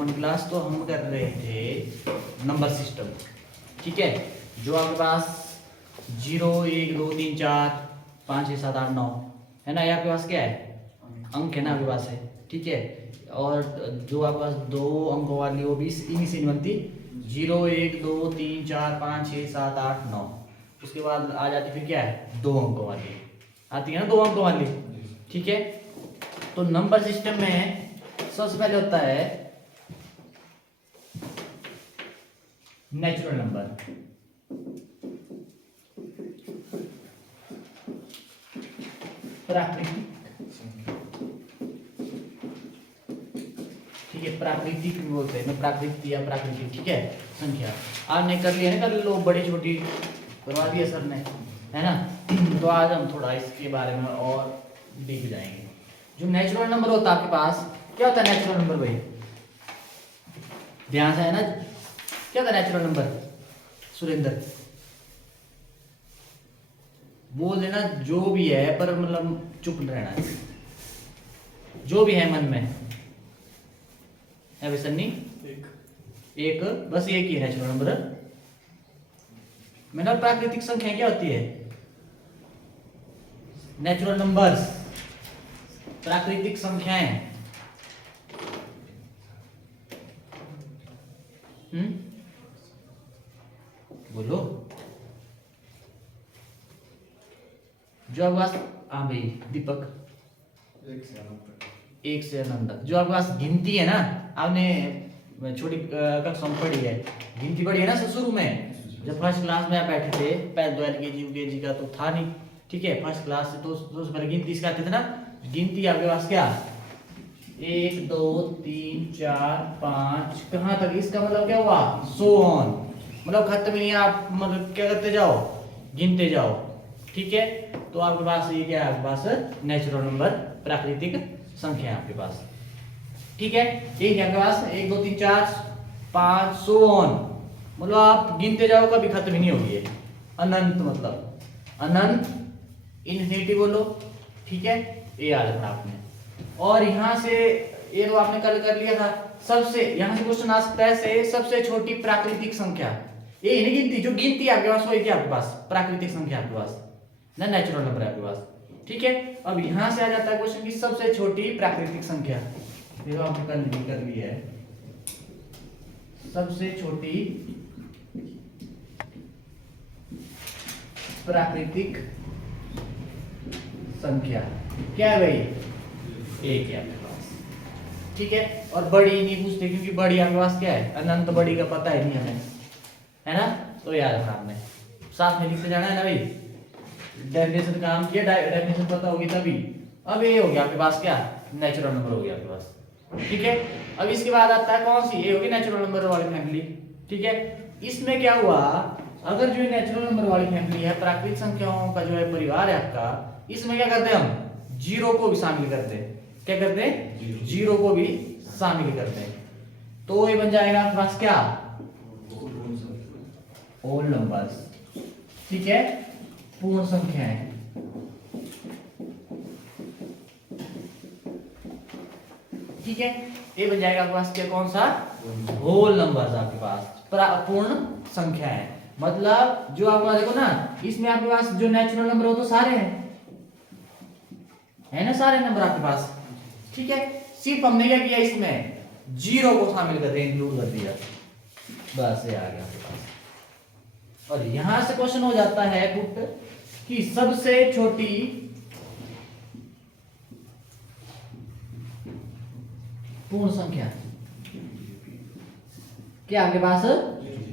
Telephone class. तो हम कर रहे थे नंबर सिस्टम, ठीक है। जो आपके पास 0 1 2 3 4 5 6 7 8 9 है ना, ये आपके पास क्या है, अंक है ना आपके पास है, ठीक है। और जो आपके पास 2 अंकों वाली वो भी इन्हीं से बनती, 0 1 2 3 4 5 6 7 8 9। उसके बाद आ जाती फिर क्या है, 2 अंकों वाली आती है ना, 2 अंकों वाली, ठीक है। तो नंबर सिस्टम में सबसे पहले होता है नेचुरल नंबर, प्राकृतिक, ठीक है, प्राकृतिक भी बोलते हैं, प्राकृतिक या प्राकृतिक, ठीक है, संख्या। आपने कर लिया है, कर लो, बड़ी छोटी करवा दिया सर ने, है ना। तो आज हम थोड़ा इसके बारे में और डीप जाएंगे। जो नेचुरल नंबर होता है आपके पास, क्या होता है नेचुरल नंबर भाई, ध्यान से, है ना, क्या होता है नेचुरल नंबर सुरेंद्र, बोल देना जो भी है, पर मतलब चुप रहना है, जो भी है मन में है भाई सन्नी, एक बस एक ही है नेचुरल नंबर। मैंने प्राकृतिक संख्या क्या होती है, नेचुरल नंबर्स, प्राकृतिक संख्याएं, बोलो जो आपके पास, हाँ भाई दीपक, एक से अनंत, जो आपके पास गिनती है ना, आपने छोटी कक्षा में पढ़ी है, गिनती पढ़ी है ना शुरू में, जब फर्स्ट क्लास में आप बैठे थे, पहले तो एलकेजी यूकेजी का तो था नहीं, ठीक है, फर्स्ट क्लास से तो सबसे पहले गिनती सिखाते थे ना। गिनती आपके पास क्या, 1 2 3 4 5 कहाँ तक, इसका मतलब क्या हुआ, सो ऑन, मतलब खत्म ही नहीं, आप मतलब क्या करते जाओ, गिनते जाओ, ठीक है। तो आपके पास ये क्या है, आपके पास नेचुरल नंबर, प्राकृतिक संख्या है आपके पास, ठीक है। ये क्या आपके पास 1 2 3 4 5 सो ऑन, मतलब आप गिनते जाओ, कभी खत्म ही नहीं होगी ये, अनंत, मतलब अनंत, इन्फिनिटी बोलो, ठीक है, ये याद रखना आपने। और यहाँ से ये तो आपने कल कर लिया था, सबसे यहाँ से क्वेश्चन आ सकता है से सबसे छोटी प्राकृतिक संख्या, ये नहीं गिनती, जो गिनती है आपके पास वही क्या आपके पास प्राकृतिक संख्या आपके पास ना, नेचुरल नंबर है आपके पास, ठीक है। अब यहाँ से आ जाता है क्वेश्चन की सबसे छोटी प्राकृतिक संख्या, ये तो आपने कल भी कर लिया है, सबसे छोटी प्राकृतिक संख्या क्या है भाई, एक है आपके पास, ठीक है। और बड़ी नहीं पूछते, क्योंकि बड़ी आपके पास क्या है, अनंत, बड़ी का पता ही नहीं हमें, है ना। तो याद रखना आपने, साथ में लिखते जाना है ना भाई, डेफिनेशन काम किया, डेफिनेशन पता होगी तभी। अब ये हो गया आपके पास क्या, नेचुरल नंबर हो गया आपके पास, ठीक है। अब इसके बाद आता है कौन सी, ये होगी नेचुरल नंबर वाली फैमिली, ठीक है। इसमें क्या हुआ, अगर जो नेचुरल नंबर वाली फैमिली है, प्राकृतिक संख्याओं का जो है परिवार है आपका, इसमें क्या करते हैं हम, जीरो को भी शामिल करते हैं, क्या करते हैं, जीरो को भी शामिल करते हैं। तो ये बन जाएगा आपके पास क्या, होल नंबर्स, ठीक है, पूर्ण संख्याएं, ठीक है। ये बन जाएगा आपके पास क्या, कौन सा, होल नंबर्स आपके पास, पूर्ण संख्याएं, मतलब जो आपका देखो ना, इसमें आपके पास जो नेचुरल नंबर हो तो सारे हैं, है ना, सारे नंबर आपके पास, ठीक है। सिर्फ हमने क्या किया, इसमें जीरो को शामिल कर दिया, इंक्लूड कर दिया, बस ये आ गया आपके पास। और यहां से क्वेश्चन हो जाता है पुट कि सबसे छोटी पूर्ण संख्या क्या आपके पास,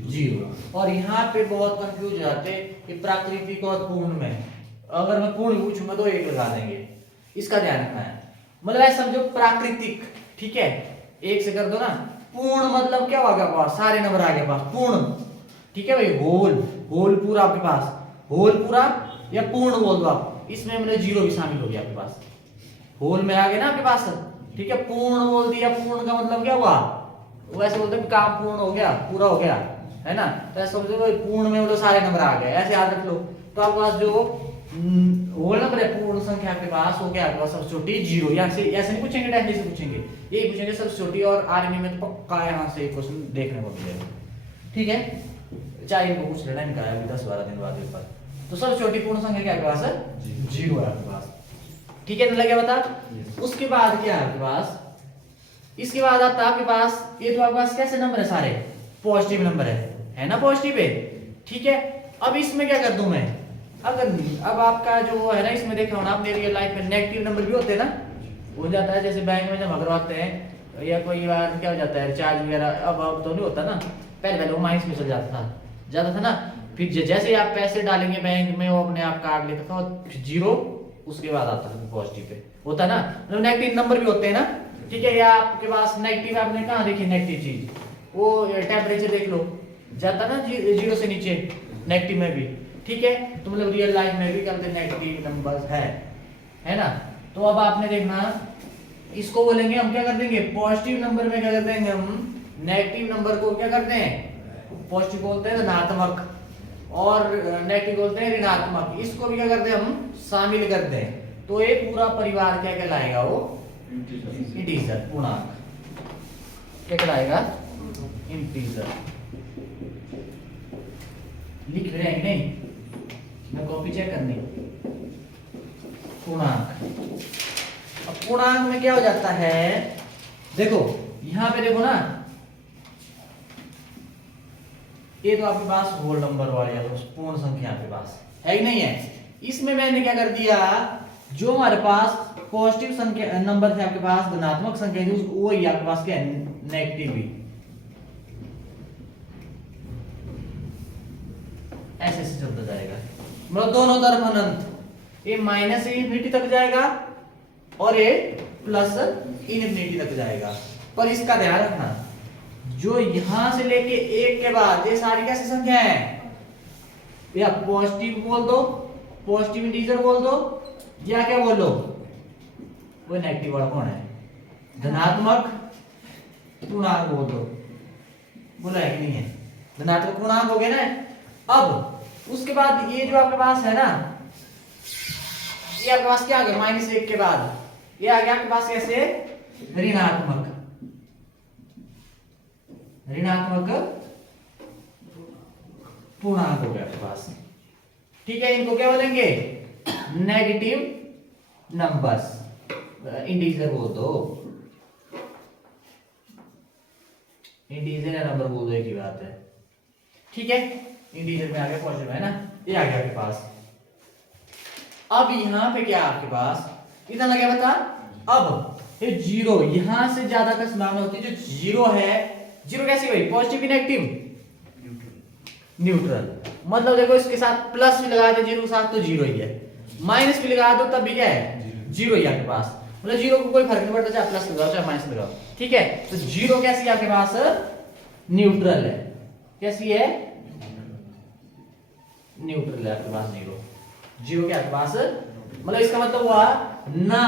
जीरो। और यहाँ पे बहुत कंफ्यूज हो जाते कि प्राकृतिक और पूर्ण में, अगर मैं पूर्ण पूछूंगा तो एक लगा देंगे, इसका ध्यान रखना है, मतलब ऐसा समझो प्राकृतिक, ठीक है, एक से कर दो ना, पूर्ण मतलब क्या होगा, पास सारे नंबर आ गए पास, पूर्ण, ठीक है भाई, होल, होल पूरा आपके पास, होल पूरा या पूर्ण बोल दो आप, इसमें मतलब जीरो भी शामिल हो गया आपके पास, होल में आ गए ना आपके पास, ठीक है। पूर्ण बोल दिया, पूर्ण का मतलब क्या हुआ, वैसे बोलते हैं काम पूर्ण हो गया, पूरा हो गया, है ना। तो ऐसा समझो पूर्ण में मतलब सारे नंबर आ गए, ऐसे याद रख लो। तो आपके पास जो होल नंबर है, पूर्ण संख्या आपके पास हो गया आपके पास सबसे छोटी 0। यहाँ से ऐसे नहीं पूछेंगे, डायरेक्टली से पूछेंगे, ये पूछेंगे सबसे छोटी, और आर्मी में तो पक्का यहाँ से क्वेश्चन देखने को मिलेगा। ठीक है, चाहे इनको पूछ लेना, इनका अभी 10-12 दिन बाद पेपर। तो सबसे छोटी पूर्ण संख्या क्या आपके पास है? 0 है आपके पास। ठीक है, तो लगे बता। उसके बाद क्या है आपके पास? इसके बाद आता है आपके पास, ये तो आपके पास कैसे नंबर है? सारे पॉजिटिव नंबर है ना, पॉजिटिव है। ठीक है, अब इसमें क्या कर दूं मैं? अगर अब आपका जो है ना, इसमें देखा होना आपने रियल लाइफ में, नेगेटिव नंबर भी होते हैं ना, हो जाता है जैसे बैंक में जमा करवाते हैं या कोई बार क्या हो जाता है रिचार्ज वगैरह, अब तो नहीं होता ना, पहले वो माइनस में चल जाता था ना। फिर जैसे आप पैसे डालेंगे बैंक में, वो अपने आप काट लेता था, फिर 0 उसके बाद आता था पॉजिटिव पे, होता ना, मतलब नेगेटिव नंबर भी होते हैं ना। ठीक है, या आपके पास नेगेटिव, आपने कहाँ देखी नेगेटिव चीज? वो टेम्परेचर देख लो, जाता ना 0 से नीचे नेगेटिव में भी। ठीक है, तो मतलब रियल लाइफ में भी करते नेगेटिव नंबर्स है ना। तो अब आपने देखना, इसको बोलेंगे हम, क्या कर देंगे? पॉजिटिव नंबर में क्या कर देंगे हम? नेगेटिव नंबर को क्या करते हैं? पॉजिटिव बोलते हैं धनात्मक, और नेगेटिव बोलते हैं ऋणात्मक। इसको भी क्या करते हैं हम? शामिल करते हैं। तो एक पूरा परिवार क्या कहलाएगा? वो इंटीजर, पूर्णांक। क्या कहलाएगा? इंटीजर। लिख रहे हैं नहीं, मैं कॉपी चेक करनी। पूर्णांक। अब पूर्णांक में क्या हो जाता है? देखो यहां पे देखो ना, ये तो आपके पास होल नंबर वाली पूर्ण संख्या आपके पास है कि नहीं है? इसमें मैंने क्या कर दिया, जो हमारे पास पॉजिटिव संख्या नंबर थे आपके पास, धनात्मक संख्या थी, वो ही आपके पास क्या है? नेगेटिव भी। ऐसे से चलता जाएगा, मतलब दोनों तरफ अनंत। ये माइनस इन्फिनिटी तक जाएगा और ये प्लस इन्फिनिटी तक जाएगा। पर इसका ध्यान रखना, जो यहां से लेके 1 के बाद, ये सारी कैसी संख्या है? या पॉजिटिव बोल दो, पॉजिटिव इंटीजर बोल दो, या क्या बोल लो? वो नेगेटिव वाला कौन है? धनात्मक पूर्णांक बोल दो। बोला है कि नहीं है? धनात्मक पूर्णांक हो गया ना। अब उसके बाद ये जो आपके पास है ना, ये आपके पास क्या आ गया? -1 के बाद ये आ गया आपके पास कैसे? ऋणात्मक पूर्णांक हो गया आपके पास। ठीक है, इनको क्या बोलेंगे? नेगेटिव नंबर्स, इंटीजर बोल दो, इंटीजर या नंबर बोल दो, एक ही बात है। ठीक है, इंटीजर में आ गया पॉजिटिव, है ना, ये आ गया आपके पास। अब यहां पे क्या आपके पास? इतना क्या बता? अब ये 0 यहां से ज्यादा का संभावना होती है। जो 0 है, 0 कैसी हुई? पॉजिटिव की नेगेटिव? न्यूट्रल। मतलब देखो, इसके साथ प्लस भी लगा दे 0 के साथ तो 0 ही है, माइनस भी लगा दो तब भी क्या है? 0 ही आपके पास। मतलब 0 को कोई फर्क नहीं पड़ता, चाहे प्लस लगाओ चाहे माइनस लगाओ। ठीक है, तो 0 कैसी है आपके पास? न्यूट्रल है। कैसी है? न्यूट्रल है आपके पास। 0 क्या आपके पास? मतलब इसका मतलब हुआ ना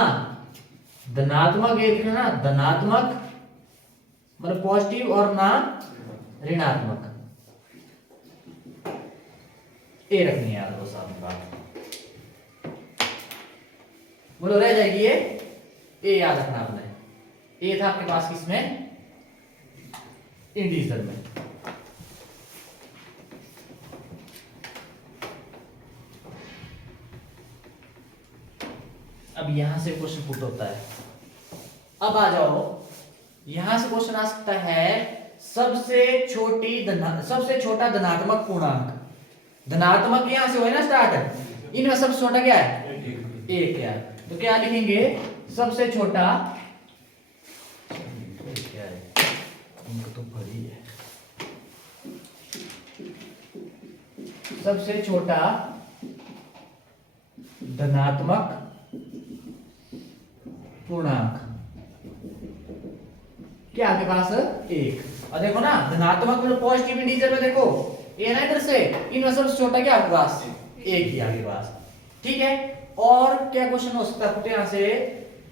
धनात्मक, ये लिखना ना, धनात्मक मतलब पॉजिटिव, और ना ऋणात्मक। ए रखनी है यार, दोस्तों आपकी बात बोलो, रह जाएगी ये। ए याद रखना आपने। ए था आपके पास किसमें? इंटीजर में। अब यहां से क्वेश्चन पुट होता है। अब आ जाओ, यहां से क्वेश्चन आ सकता है, सबसे छोटा धनात्मक पूर्णांक। धनात्मक यहां से हो ना स्टार्ट, इनमें सबसे छोटा क्या है? 1 है। तो क्या लिखेंगे? सबसे छोटा क्या है? इनको तो बड़ी है। सबसे छोटा धनात्मक पूर्णांक क्या आपके पास? 1। और देखो ना, धनात्मक मतलब पॉजिटिव इंटीजर में देखो, ये ना इधर से, इनमें सबसे छोटा क्या आपके पास? 1 ही आपके पास। ठीक है, और क्या क्वेश्चन हो सकता है यहां से?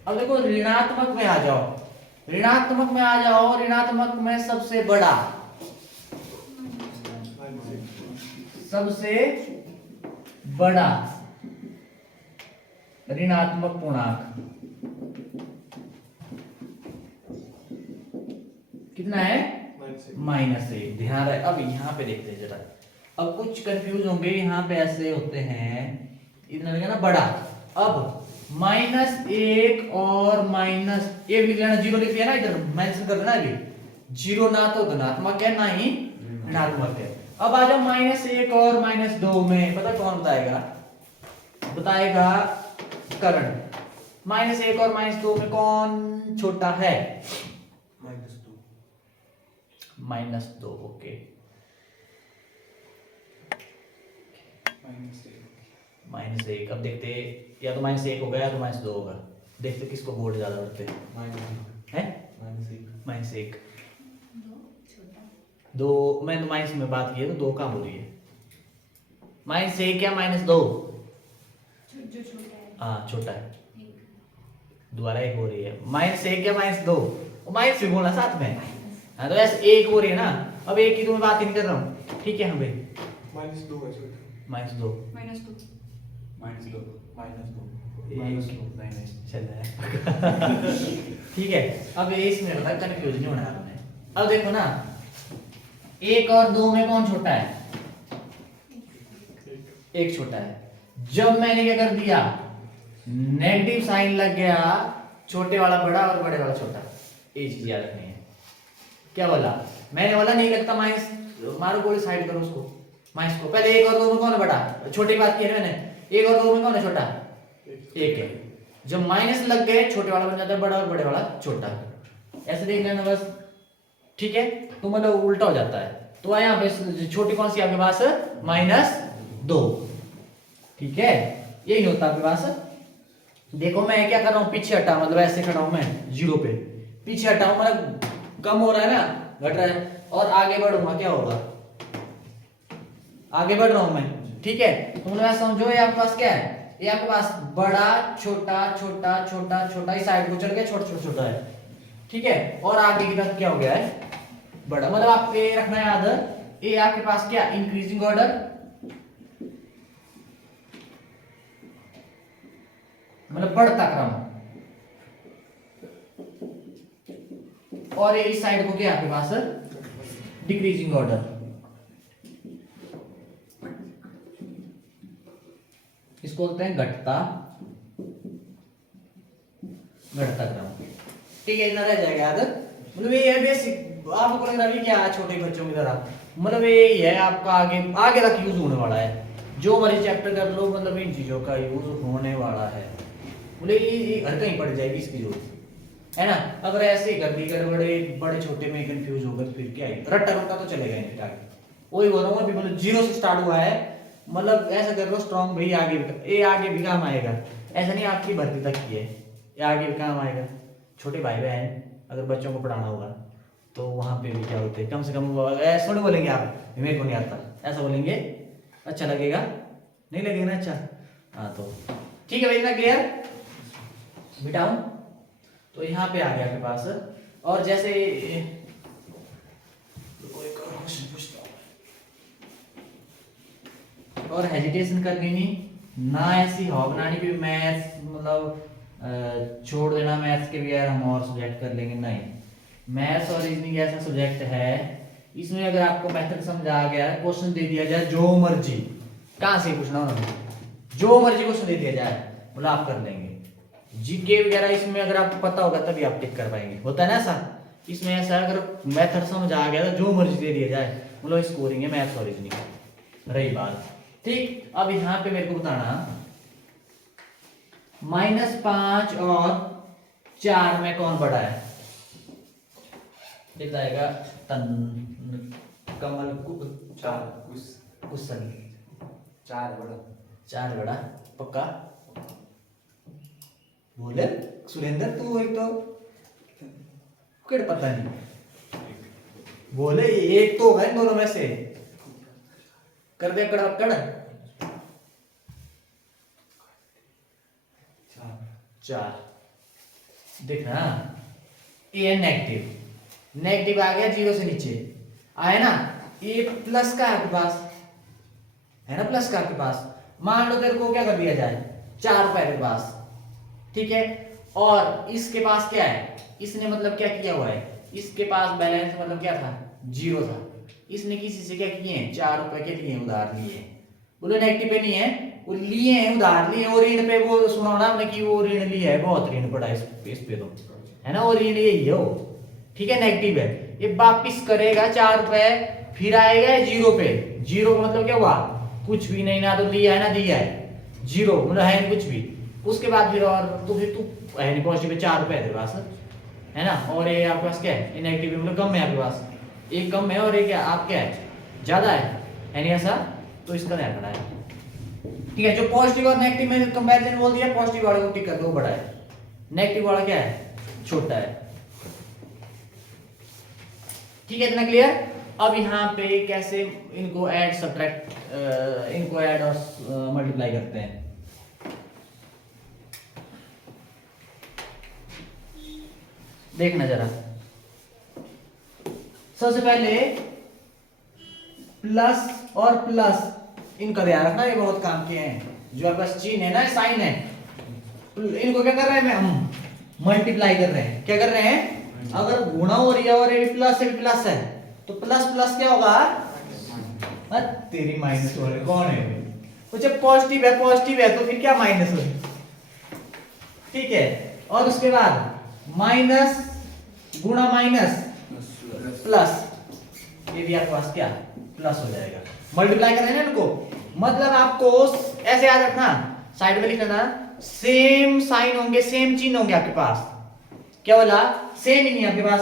अब देखो, ऋणात्मक में आ जाओ, ऋणात्मक में आ जाओ, ऋणात्मक में सबसे बड़ा, सबसे बड़ा ऋणात्मक पूर्णांक कितना है -1। ध्यान रहे। अब यहाँ पे देखते हैं जरा, अब कुछ कंफ्यूज होंगे, यहाँ पे ऐसे होते हैं, इतना लगेगा ना बड़ा। अब -1 और -1 लिख लेना, 0 लिख लिया ना, इधर मेंशन कर देना अभी। 0 ना तो धनात्मक है ना ही ऋणात्मक है। अब आ जाओ -1 और -2 में, पता कौन बताएगा? बताएगा करण। -1 और -2 में कौन छोटा है? -2। ओके, -1। अब देखते या तो -1 होगा या तो -2 होगा। देखते किसको वोट ज्यादा बढ़ते हैं। -1। 2 मैं तो माइनस में बात की है, तो 2 कहाँ हो रही है? -1 या -2? जो छोटा है। हाँ छोटा है, दोबारा 1 हो रही है। -1 या -2? माइनस भी बोला साथ में। हाँ तो ऐसे 1 हो रही है ना। अब 1 की तो मैं बात ही नहीं कर रहा हूँ, ठीक है। हाँ भाई -2 है छोटा। -2 नहीं चल रहा है। ठीक है। अब इसमें बता, कंफ्यूज नहीं होना है आपने। अब देखो ना, 1 और 2 में कौन छोटा है? 1 छोटा है। जब मैंने क्या कर दिया, नेगेटिव साइन लग गया, छोटे वाला बड़ा और बड़े वाला छोटा, ये चीज याद रखनी है। क्या बोला मैंने? बोला नहीं लगता माइनस, मारो गोली साइड करो उसको, माइनस को। पहले 1 और 2 में कौन है बड़ा? छोटे की बात की है मैंने। 1 और 2 में कौन है छोटा? 1 है। जब माइनस लग गए, छोटे वाला बन जाता है बड़ा और बड़े वाला छोटा। ऐसे देख लेना बस, ठीक है। तो मतलब उल्टा हो जाता है। तो यहाँ पे छोटी कौन सी आपके पास? -2, ठीक है। यही होता है आपके पास। देखो मैं क्या कर रहा हूँ, पीछे हटा, मतलब ऐसे खड़ा हूं मैं 0 पे, पीछे हटा हूं, मतलब कम हो रहा है ना, घट रहा है। और आगे बढ़ूंगा, क्या होगा? आगे बढ़ रहा हूं मैं, ठीक है। तो मतलब ऐसा समझो, ये आपके पास क्या है? ये आपके पास बड़ा छोटा छोटा छोटा छोटा, इस साइड को चल गया, छोटा छोटा छोटा है, ठीक है। और आगे की तरफ क्या हो गया है? बड़ा। मतलब आपको ये रखना याद, ये आपके पास क्या? इंक्रीजिंग ऑर्डर, मतलब बढ़ता क्रम। और ये इस साइड को क्या आपके पास? Decreasing order. इसको बोलते हैं घटता क्रम, ठीक है। इतना रह जाएगा याद। मतलब ये है बेसिक। आपको लग रहा है क्या छोटे बच्चों की तरह, मतलब ये है आपका आगे आगे तक यूज होने वाला है। जो मर्जी चैप्टर कर लो, मतलब इन चीजों का यूज होने वाला है। बोले ये हर कहीं पड़ जाएगी इसकी जरूरत, है ना। अगर ऐसे ही कर दी, बड़े बड़े छोटे में कंफ्यूज होगा तो फिर क्या है? रट्टा रट्टा तो चलेगा नहीं आगे। वही बोल रहा हूँ अभी, मतलब 0 से स्टार्ट हुआ है, मतलब ऐसा कर लो स्ट्रॉन्ग भाई, आगे भी ये आगे भी काम आएगा। ऐसा नहीं आपकी भर्ती तक की है, ये आगे भी काम आएगा। छोटे भाई बहन अगर बच्चों को पढ़ाना होगा तो वहाँ पे भी क्या होते हैं, कम से कम ऐसा थोड़ी बोलेंगे आप मेरे को नहीं आता, ऐसा बोलेंगे। अच्छा लगेगा? नहीं लगेगा ना? अच्छा हाँ, तो ठीक है भाई, इतना क्लियर बिठाऊं? तो यहाँ पे आ गया आपके पास। और जैसे कोई क्वेश्चन पूछता हूं, और हेजिटेशन करनी नहीं ना, ऐसी हॉब बनानी भी मैथ्स, मतलब छोड़ देना मैथ्स के भी, यार हम और सब्जेक्ट कर लेंगे। नहीं, मैथ्स और रीजनिंग ऐसा सब्जेक्ट है, इसमें अगर आपको मेथड समझ आ गया, क्वेश्चन दे दिया जाए जो मर्जी, कहाँ से पूछना उन्होंने, जो मर्जी क्वेश्चन दे दिया जाए, बोला आप कर लेंगे। जीके वगैरह इसमें अगर आपको पता होगा तभी आप टिक कर पाएंगे, होता है ना ऐसा। इसमें ऐसा अगर मेथड समझ आ गया तो जो मर्जी दे दिया जाए, मतलब स्कोरिंग है मैथ्स और रीजनिंग। रही बात, ठीक। अब यहाँ पे मेरे को बताना, -5 और 4 में कौन बड़ा है? लिख जाएगा तन कमल कुशन 4 बड़ा। 4 बड़ा पक्का? बोले सुरेंद्र तू एक तो पता नहीं, बोले एक तो होगा इन दोनों में से, कर दे कड़ा कड़। 4 देखना, ए नेगेटिव, नेगेटिव आ गया 0 से नीचे आया ना। ए प्लस का आपके पास है ना, प्लस का आपके पास। मान लो तेरे को क्या कर दिया जाए, 4 रुपए के पास, ठीक है। और इसके पास क्या है, इसने मतलब क्या किया हुआ है, इसके पास बैलेंस मतलब क्या था, 0 था। इसने किसी से क्या किए हैं, 4 रुपए के लिए उधार लिए। बोलो नेगेटिव पे नहीं है, वो लिए हैं, उधार लिए, और ऋण पे वो सुना ना हमने कि वो ऋण लिया है, बहुत ऋण पड़ा है इस पे तो, है ना, वो ऋण यही है वो, ठीक है, नेगेटिव है। ये वापिस करेगा 4 रुपए, फिर आएगा 0 पे। 0 का मतलब क्या हुआ, कुछ भी नहीं, ना तो लिया है ना दिया है, 0 मतलब है नहीं कुछ भी। उसके बाद फिर और तो फिर तू है नहीं, पॉजिटिव पे 4 रुपए है तेरे पास, है ना, और ये आपके पास क्या है, नेगेटिव मतलब कम है आपके पास, एक कम है और एक आप क्या है, ज्यादा है नहीं ऐसा, तो इसका ध्यान रखना है, ठीक है। जो पॉजिटिव और नेगेटिव में कंपैरिजन बोल दिया, पॉजिटिव वाले को टिक कर दो, बड़ा है, नेगेटिव वाला क्या है, छोटा है, ठीक है, इतना क्लियर। अब यहाँ पे कैसे इनको ऐड सब्ट्रैक्ट, इनको ऐड और मल्टीप्लाई करते हैं। देखना जरा, सबसे पहले प्लस और प्लस, इनका ध्यान रखना, ये बहुत काम के हैं। जो आपका चिन्ह है ना, साइन है, इनको क्या कर रहे हैं, हम मल्टीप्लाई कर रहे हैं। क्या कर रहे हैं, अगर गुणा हो रही है और ये प्लस है, प्लस है, तो प्लस प्लस क्या होगा, तेरी माइनस हो रही, कौन है वो, जब पॉजिटिव है तो फिर क्या माइनस हो रही, ठीक है। और उसके बाद माइनस गुणा माइनस प्लस, ये भी आपके पास क्या प्लस हो जाएगा। मल्टीप्लाई कर रहे हैं ना इनको, मतलब आपको ऐसे याद रखना, साइड में लिखना, सेम साइन होंगे, सेम चिन्ह होंगे आपके पास। क्या बोला, सेम ही नहीं आपके पास,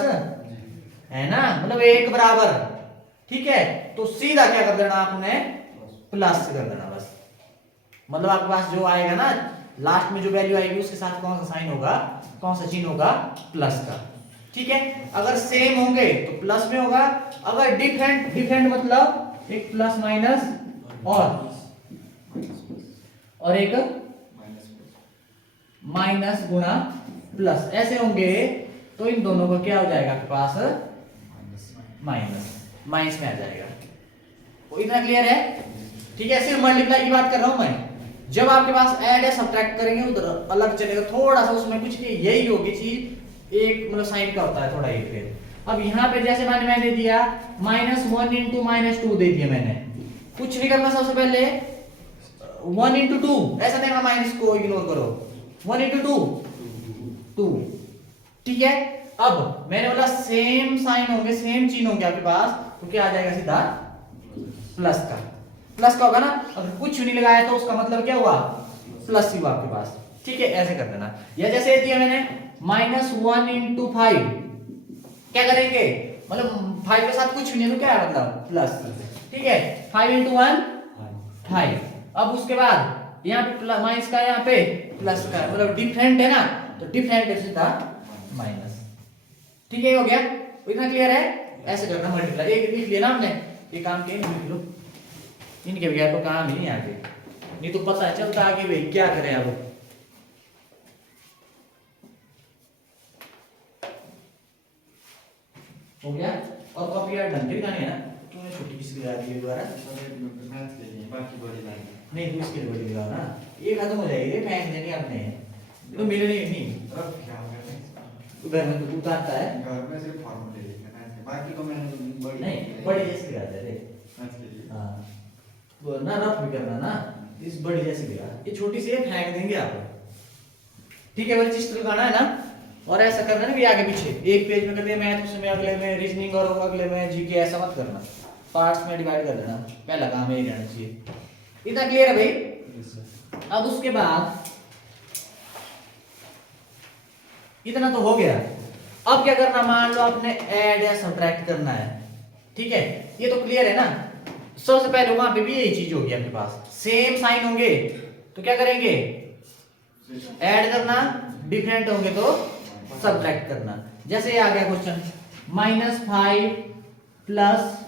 है ना, मतलब एक बराबर, ठीक है। तो सीधा क्या कर देना आपने, प्लस कर देना बस। मतलब आपके पास जो आएगा ना लास्ट में, जो वैल्यू आएगी उसके साथ कौन सा साइन होगा, कौन सा चिन्ह होगा, प्लस का, ठीक है। अगर सेम होंगे तो प्लस में होगा, अगर डिफरेंट मतलब एक प्लस माइनस और एक माइनस गुणा प्लस, ऐसे होंगे तो इन दोनों का क्या हो जाएगा आपके पास, माइनस में आ जाएगा। तो इतना क्लियर है, ठीक है। सिर्फ मल्टीप्लाई की बात कर रहा हूं मैं, जब आपके पास ऐड या सब्ट्रैक्ट करेंगे उधर अलग चलेगा, थोड़ा सा उसमें कुछ नहीं, यही होगी चीज, एक मतलब साइन का होता है थोड़ा एक फिर। अब यहाँ पे जैसे मैंने दे दिया -1 इंटू -2 दे दिया मैंने, कुछ नहीं करना, सबसे पहले 1 इंटू 2 ऐसा देना, माइनस को इग्नोर करो, 1 इंटू 2, ठीक है। अब मैंने बोला सेम साइन होंगे, सेम चिन्ह होंगे आपके पास, तो क्या आ जाएगा सीधा प्लस का होगा ना। अगर कुछ नहीं लगाया तो उसका मतलब क्या हुआ, प्लस ही हुआ आपके पास, ठीक है। ऐसे कर देना, या जैसे दिया मैंने -1 इंटू 5, क्या करेंगे, मतलब 5 के साथ कुछ भी नहीं तो क्या है, मतलब प्लस, ठीक है। 5 इंटू 1 5, अब उसके बाद यहाँ पे माइनस का, यहाँ पे प्लस का, मतलब डिफरेंट है ना, तो डिफरेंट है सीधा माइनस, ठीक है, हो गया। इतना क्लियर है, ऐसे करना मल्टीप्लाई। एक लिख लिया ना हमने, ये काम के लिख लो, इनके बगैर तो काम ही नहीं आगे, नहीं तो पता चलता आगे भाई क्या करें अब। हो गया, और कॉपी यार ढंग से दिखानी है ना, तूने छुट्टी किसकी लगा दी दोबारा, मैथ के लिए बाकी बड़ी लाइन नहीं तू इसके लिए बड़ी लगा ना, ये खत्म हो जाएगी, फेंक देनी आपने, ये तो मेरे लिए नहीं, रफ क्या हो गया, तो घर में तो उतारता है, घर में सिर्फ फॉर्मूले लिखने मैथ के, बाकी तो मैंने बड़ी नहीं बड़ी जैसी लगाते रे, मैथ के लिए, हाँ वो ना रफ भी करना ना, इस बड़ी जैसी लगा, ये छोटी सी है, फेंक देंगे आप, ठीक है। बड़ी चीज लगाना है ना, और ऐसा करना ना भी आगे पीछे, एक पेज में कर दिया मैथ, उसमें अगले में रीजनिंग और अगले में जीके, ऐसा मत करना, पार्ट्स में डिवाइड कर देना, पहला काम यही रहना चाहिए। इतना क्लियर है भाई। अब उसके बाद इतना तो हो गया, अब क्या करना, मान लो आपने ऐड या सब्ट्रैक्ट करना है, ठीक है, ये तो क्लियर है ना। सबसे पहले वहां पे भी यही चीज होगी आपके पास, सेम साइन होंगे तो क्या करेंगे, ऐड करना, डिफरेंट होंगे तो सब्ट्रैक्ट करना। जैसे आ गया क्वेश्चन -5 +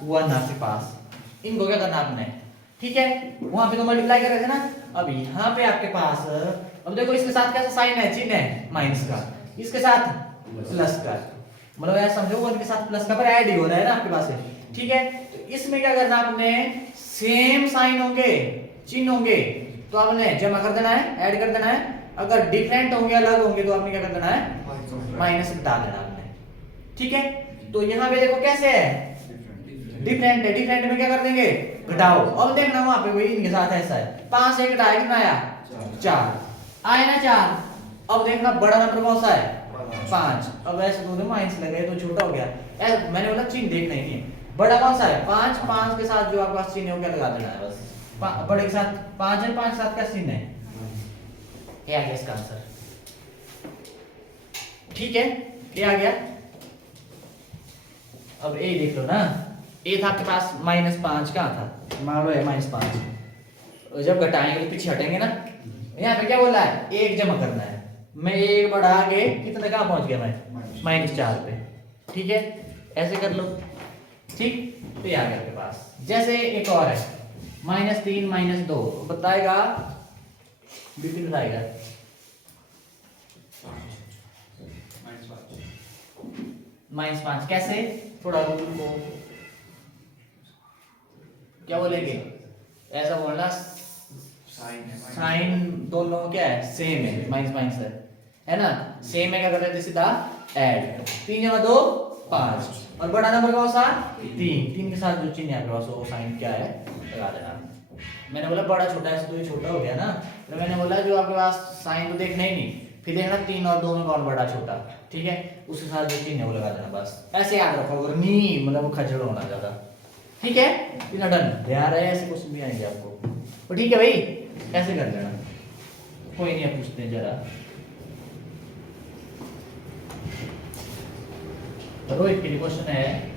1 आपके पास, इनको क्या करना आपने, ठीक है, वहां पे तो मल्टीप्लाई कर रहे थे ना, अब यहाँ पे आपके पास, अब देखो इसके साथ कैसा साइन है, चिन्ह है माइनस का, इसके साथ प्लस का, मतलब ऐसा समझो 1 के साथ प्लस का पर ऐड ही हो रहा है ना आपके पास है, ठीक है। तो इसमें क्या करना आपने, सेम साइन होंगे, चिन्ह होंगे, तो आपने जमा कर देना है, ऐड कर देना है, अगर डिफरेंट होंगे, अलग होंगे, तो आपने क्या कर देना है, माइनस घटा देना आपने। ठीक है, तो यहाँ पे देखो कैसे है, डिफरेंट है, डिफरेंट में क्या कर देंगे, घटाओ। अब देखना वहां पे वही इनके साथ ऐसा है, 5 से घटाया कितना आया, 4 आया ना 4। अब देखना बड़ा नंबर कौन सा है, 5। अब ऐसे दो माइनस लगे तो छोटा हो गया, ऐसे मैंने बोला चिन्ह देखना ही नहीं है। बड़ा कौन सा है, 5, 5 के साथ जो आपके पास चिन्ह है वो क्या लगा देना है बस, बड़े के साथ 5 है, 5 के साथ क्या चिन्ह है, ये आ गया इसका आंसर। ठीक है, ये आ गया। अब ए देख लो ना, ए था आपके पास -5, कहाँ था, मान लो है -5। जब घटाएंगे तो पीछे हटेंगे ना, यहाँ पे क्या बोला है, 1 जमा करना है। मैं 1 बढ़ा के कितने कहाँ पहुंच गया मैं, -4 पे। ठीक है, ऐसे कर लो। ठीक, तो ये आ गया आपके पास। जैसे एक और है -3 -2, बताएगा बिल्कुल बताएगा -5 कैसे, थोड़ा को क्या बोलेंगे, ऐसा बोलना, साइन दोनों क्या है, सेम है, माइनस है ना, सेम है, क्या करते थे सीधा ऐड, 3 जमा 2 5, और बड़ा नंबर कौन सा, 3 के साथ जो चिन्ह आपके पास वो साइन क्या है लगा देना। मैंने बोला बड़ा छोटा है तो ये छोटा हो गया ना, तो मैंने बोला जो आपके पास साइन तो देखना ही नहीं, फिर देखना 3 और 2 में कौन बड़ा छोटा, ठीक है, उसके साथ जो चिन्ह है वो लगा देना बस। ऐसे याद रखो, अगर नहीं मतलब वो खजड़ होना ज्यादा। ठीक है, इतना डन, ध्यान रहे, ऐसे क्वेश्चन भी आएंगे आपको, तो ठीक है भाई, ऐसे कर लेना, कोई नहीं, पूछते हैं जरा। रोहित के लिए क्वेश्चन है,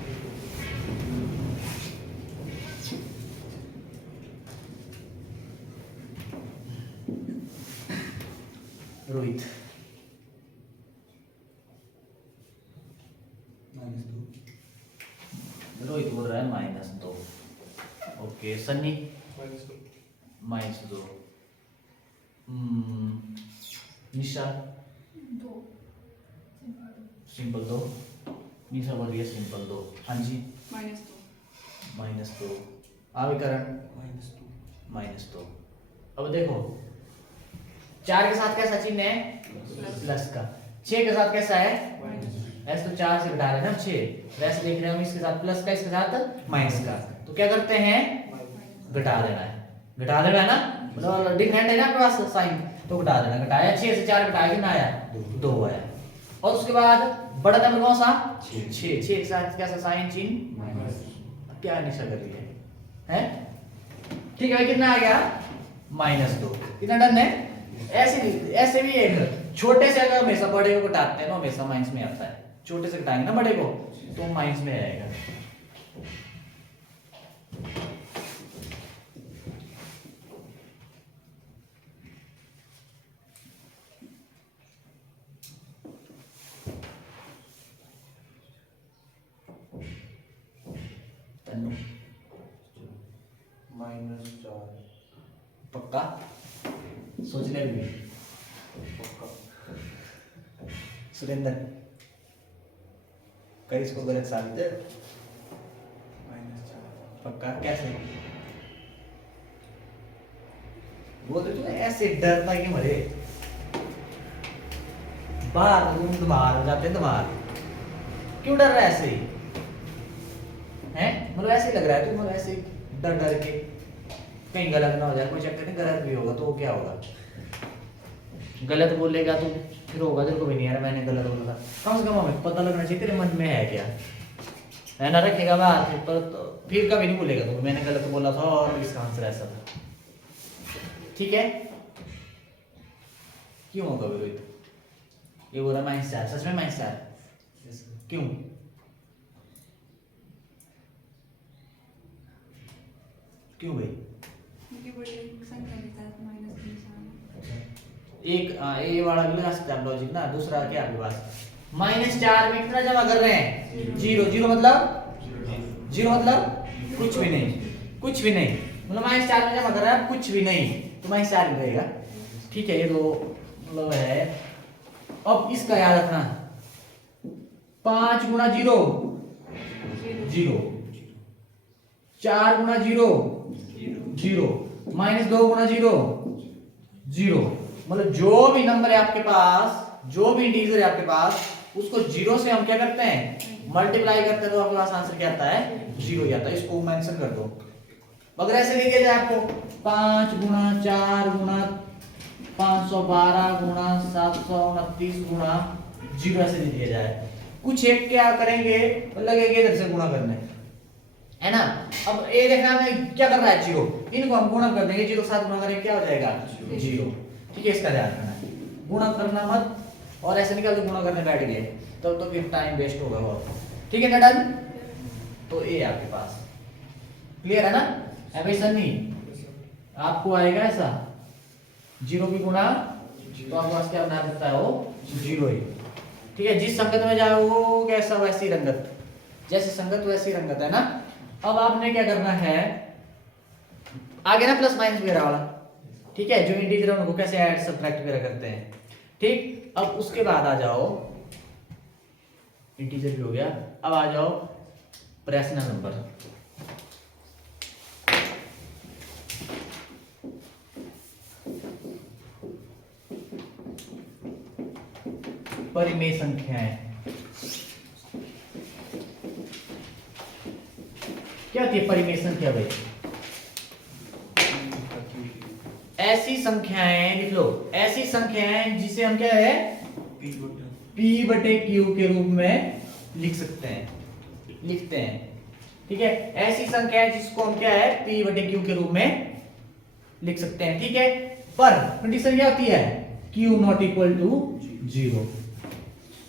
रोहित रोहित बोल रहा है -2। ओके, सन्नी -2। निशा 2 सिंपल 2। निशा बोल रही है सिंपल 2। हाँ जी, -2। आविकरण -2। अब देखो 4 के साथ कैसा चिन्ह है, प्लस का। 6 के साथ कैसा है, ऐसे तो 4 से घटा रहे हैं ना 6, वैसे देख रहे हम इसके साथ प्लस का, इसके साथ माइनस का, तो क्या करते हैं, घटा देना है, घटा देना है ना, मतलब डिफरेंट है ना आपके पास साइन, तो घटा देना। घटाया 6 से 4 घटाया कितना आया, 2 आया। और उसके बाद बड़ा नंबर कौन सा, 6 के साथ कैसा साइन चिन्ह, क्या निशा कर रही है, ठीक है, कितना आ गया, -2। कितना डन है। ऐसे भी एक छोटे से अगर हमेशा बड़े को घटाते हैं तो हमेशा माइनस में आता है, छोटे से घटाएंगे ना बड़े को तो माइनस में आएगा। -4 पक्का, सोच ले भी। सुरेंद्र कर इसको गलत साबित है, पक्का कैसे बोल रहे तू, ऐसे डरता कि मरे, बाहर रूम तो बाहर हो जाते हैं, तो बाहर क्यों डर रहा है ऐसे ही हैं, मतलब ऐसे ही लग रहा है तू, मतलब ऐसे डर डर के कहीं गलत ना हो जाए, कोई चक्कर नहीं, गलत भी होगा तो क्या होगा, गलत बोलेगा तो फिर होगा, तेरे को भी नहीं यार मैंने गलत बोला था, कम से कम हमें पता लगना चाहिए तेरे मन में है क्या है ना, रखेगा बात पर तो फिर कभी नहीं बोलेगा तो मैंने गलत बोला था और इसका आंसर ऐसा था। ठीक है, क्यों होगा रोहित, ये बोल रहा -4, सच में -4 क्यों, क्यों भाई, एक ये वाला भी लगा सकते हैं आप लॉजिक ना। दूसरा क्या आपके पास, -4 में कितना जमा कर रहे हैं, 0। 0 मतलब कुछ भी नहीं, कुछ भी नहीं, मतलब -4 में जमा कर रहा है कुछ भी नहीं, तो -4 ही रहेगा। ठीक है, ये तो मतलब है। अब इसका याद रखना, 5 गुना 0 0, 4 गुना 0 0, -2 गुना 0 0, मतलब जो भी नंबर है आपके पास, जो भी इंटीजर है आपके पास, उसको जीरो से हम क्या करते हैं, मल्टीप्लाई करते हैं, तो आपके पास आंसर क्या आता है, जीरो ही आता है। इसको मेंशन कर दो। अगर ऐसे लिख दिया जाए आपको 5 गुणा 4 गुणा 512 गुणा 729 गुणा जीरो ऐसे लिख दिया जाए, कुछ एक क्या करेंगे, लगेगा इधर से गुणा करने, है ना। अब ये देखना हमें क्या कर रहा है, जीरो, इनको हम गुणा कर देंगे, जीरो के साथ गुणा करेंगे क्या हो जाएगा, जीरो। ठीक है, इसका ध्यान रखना, गुणा करना मत, और ऐसे निकाल के गुणा करने बैठ गए तब तो फिर टाइम वेस्ट होगा बहुत। ठीक है ना डन। तो ये आपके पास क्लियर है ना। ऐसे सन्नी आपको आएगा ऐसा जीरो की गुणा, तो आपके पास क्या बना देता है, वो जीरो ही। ठीक है, जिस संगत में जाओ वो कैसा वैसी रंगत, जैसे संगत वैसी रंगत, है ना। अब आपने क्या करना है, आगे ना प्लस माइनस वगैरह वाला, ठीक है, जो इंटीजर है उनको कैसे ऐड सब्ट्रैक्ट वगैरह करते हैं। ठीक, अब उसके बाद आ जाओ, इंटीजर भी हो गया, अब आ जाओ प्रश्न नंबर। परिमेय संख्याएं क्या होती है, परिमेय संख्या भाई ऐसी संख्याएं, लिख लो, ऐसी संख्याएं जिसे हम क्या है, P बटे Q के रूप में लिख सकते हैं, लिखते हैं। ठीक है, ऐसी संख्याएं जिसको हम क्या है, P बटे Q के रूप में लिख सकते हैं। ठीक है, पर कंडीशन क्या होती है, Q नॉट इक्वल टू 0।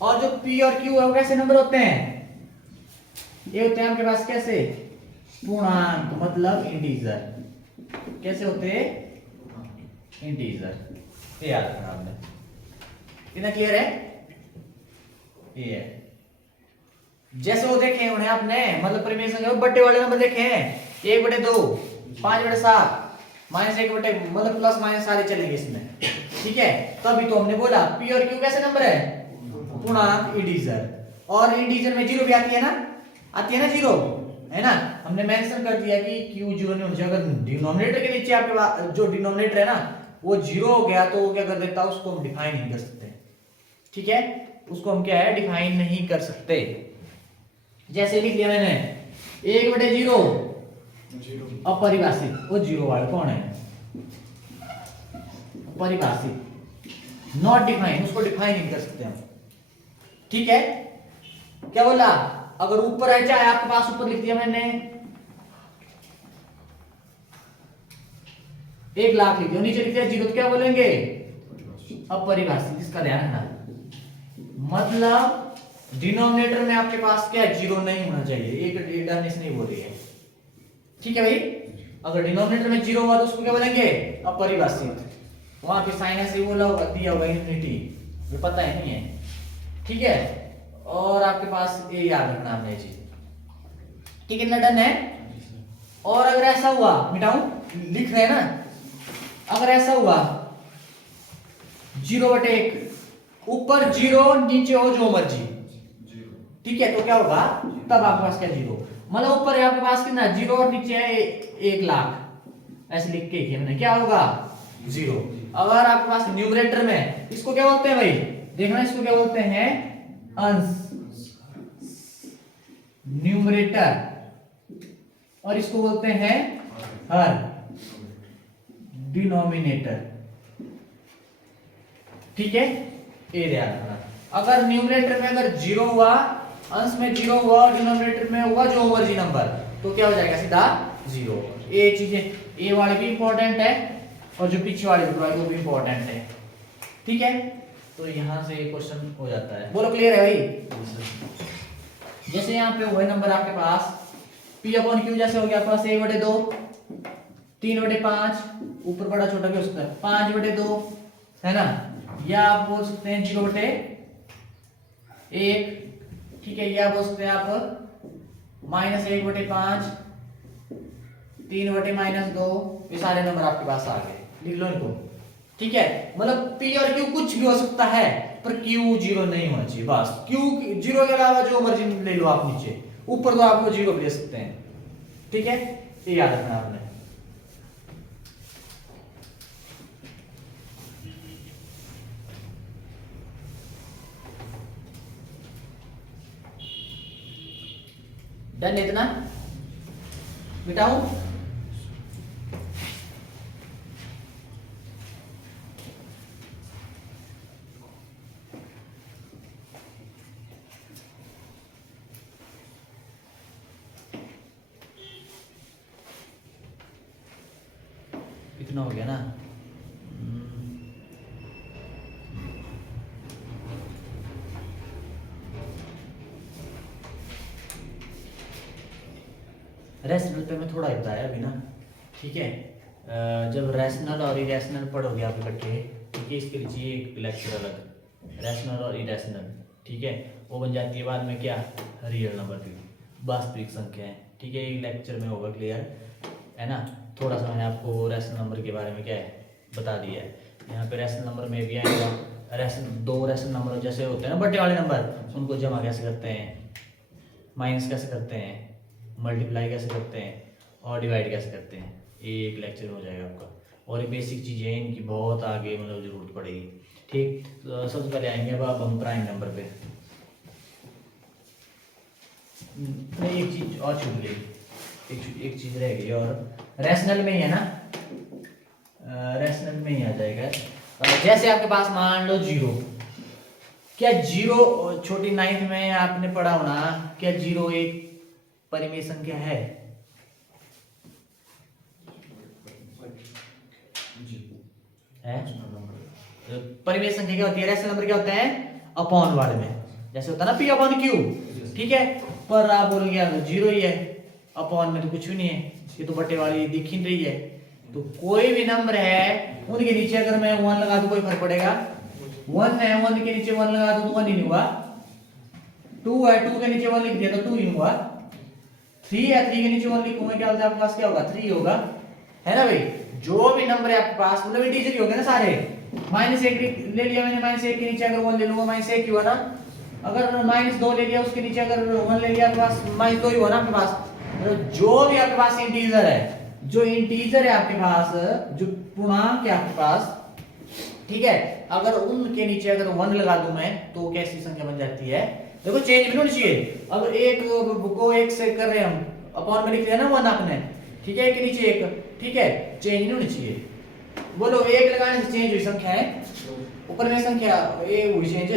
और जो P और Q है वो कैसे नंबर होते हैं, ये होते हैं आपके पास कैसे, पूर्णांक, मतलब इंटीजर। कैसे होते हैं, इंटीजर। ये याद रखना आपने, इतना क्लियर है। ये है जैसे वो देखे उन्हें आपने, मतलब परिमेय संख्या बट्टे वाले नंबर देखे हैं, 1/2 5/7 -1 बटे, मतलब प्लस माइनस सारे चलेंगे इसमें। ठीक है, तभी तो हमने बोला P और Q कैसे नंबर है, पूर्णांक इंटीजर। और इंटीजर में जीरो भी आती है ना, आती है ना जीरो, है ना। हमने मेंशन कर दिया कि Q जीरो नहीं होना चाहिए। अगर डिनोमिनेटर के नीचे आपके पास जो डिनोमिनेटर है ना वो जीरो हो गया, तो वो क्या कर देता है, उसको हम डिफाइन नहीं कर सकते। ठीक है, उसको हम क्या है, डिफाइन नहीं कर सकते। जैसे लिख दिया मैंने 1/0 अपरिभाषित, वो जीरो वाला कौन है, परिभाषित, नॉट डिफाइन, उसको डिफाइन नहीं कर सकते हम। ठीक है, क्या बोला, अगर ऊपर है, चाहे आपके पास ऊपर लिख दिया मैंने 1 लाख लिख दिया, नीचे लिख दिया जीरो, तो क्या बोलेंगे, अपरिभाषित। इसका ध्यान रखना, मतलब डिनोमिनेटर में आपके पास क्या है, जीरो नहीं होना चाहिए, एक डेफिनेशन नहीं बोल रही है। ठीक है भाई, अगर डिनोमिनेटर में जीरो हुआ तो उसको क्या बोलेंगे, अपरिभाषित। वहां पे साइन ऐसे बोला होगा, दिया होगा इनफिनिटी, ये पता ही नहीं है। ठीक है, और आपके पास ये याद रखना है चीज। ठीक है ना, डन है। और अगर ऐसा हुआ, मिटाऊं, लिख रहे हैं ना, अगर ऐसा हुआ 0/1, ऊपर जीरो नीचे हो जो मर्जी, ठीक है, तो क्या होगा, तब आपके पास क्या जीरो, मतलब ऊपर है आपके पास कितना जीरो और नीचे है 1 लाख, ऐसे लिख के किया मैंने, क्या होगा, जीरो। अगर आपके पास न्यूमरेटर में, इसको क्या बोलते हैं भाई, देखना, इसको क्या बोलते हैं, अंश, न्यूमरेटर, और इसको बोलते हैं हर, डिनोमिनेटर। ठीक है, ये ध्यान रखना। अगर न्यूमरेटर में अगर जीरो हुआ, अंश में जीरो हुआ और डिनोमिनेटर में हुआ जो मर्जी नंबर, तो क्या हो जाएगा, सीधा जीरो। ये चीजें, ये वाले भी इंपॉर्टेंट है और जो पीछे वाले वो भी इंपॉर्टेंट है। ठीक है, तो यहां से क्वेश्चन हो जाता है। बोलो क्लियर है भाई। जैसे यहाँ पे हुए नंबर आपके पास P/Q, जैसे हो गया आपके पास 1/2 3/5, ऊपर बड़ा छोटा भी हो सकता है, 5/2, है ना, या आप बोल सकते हैं 0/1। ठीक है, या बोल सकते हैं आप -1/5, 3/-2, ये सारे नंबर आपके पास आ गए, लिख लो इनको। ठीक है, मतलब P और Q कुछ भी हो सकता है, पर Q जीरो नहीं होना चाहिए, बस। Q जीरो के अलावा जो मर्जी ले लो आप, नीचे ऊपर तो आप जीरो भी ले सकते हैं। ठीक है, ये याद रखना आपने। डन इतना मिटाऊं? इतना हो गया ना? रैशनल पे मैं थोड़ा ही बताया अभी ना, ठीक है। जब रैशनल और इरेशनल पढ़ोगे आप इकट्ठे, ठीक है, इसके लिए एक लेक्चर अलग, रैशनल और इरेशनल, ठीक है, वो बन जाती है बाद में क्या, रियल नंबर की वास्तविक संख्या है, ठीक है। एक लेक्चर में होगा क्लियर, है ना। थोड़ा सा मैंने आपको रैशनल नंबर के बारे में क्या है बता दिया है। यहाँ पे रैशनल नंबर में भी आएगा, दो रैशनल नंबर जैसे होते हैं ना बटे वाले नंबर, उनको जमा कैसे करते हैं, माइनस कैसे करते हैं, मल्टीप्लाई कैसे करते हैं और डिवाइड कैसे करते हैं, एक लेक्चर में हो जाएगा आपका। और ये बेसिक चीज़ें हैं, इनकी बहुत आगे मतलब जरूरत पड़ेगी, ठीक। तो सबसे पहले आएंगे अब हम प्राइम नंबर पे। नहीं, एक चीज और छूट गई, एक चीज रह गई, और रैशनल में ही है ना, रैशनल में ही आ जाएगा। जैसे आपके पास मान लो 0, क्या 0 छोटी 9th में आपने पढ़ा होना, क्या 0 एक परिमेय संख्या है? परिमेय संख्या क्या होती है? रैशनल नंबर क्या होता है? अपॉन वाले में, जैसे होता है ना p अपॉन q, ठीक है। पर आप बोलोगे यार 0 ही है, अपॉन में तो कुछ भी नहीं है, ये तो बटे वाली दिख ही रही है। तो कोई भी नंबर है उनके नीचे अगर मैं 1 लगा दूं कोई फर्क पड़ेगा? 1 है, 1 के नीचे 1 लगा दूं तो 1 ही नहीं हुआ। 2 है, 2 के नीचे 1 लिख दिया तो 2 ही हुआ। 3 है, 3 के नीचे 1 लिखूंगा क्या होता है आपके पास? क्या होगा? 3 होगा, है ना भाई। जो भी नंबर है आपके पास मतलब इंटीजर ही होंगे ना सारे। -1 ले लिया मैंने, -1 के नीचे अगर 1 ले लूंगा -1 ही हुआ ना। अगर -2 ले लिया उसके नीचे अगर 1 ले लिया आपके पास -2 ही हुआ ना आपके पास। मतलब जो भी आपके पास इंटीजर है, जो इंटीजर है आपके पास, जो पूर्णांक है आपके पास, ठीक है, अगर उनके नीचे अगर 1 लगा दूं मैं तो कैसी संख्या बन जाती है? देखो चेंज भी होनी चाहिए। अब एक को 1 से कर रहे हैं हम, अपॉन में लिख दिया ना 1 आपने, ठीक है, एक के नीचे 1, ठीक है, चेंज नहीं होनी चाहिए। बोलो 1 लगाने से चेंज हुई संख्या है, ऊपर में संख्या ए हुई चेंज,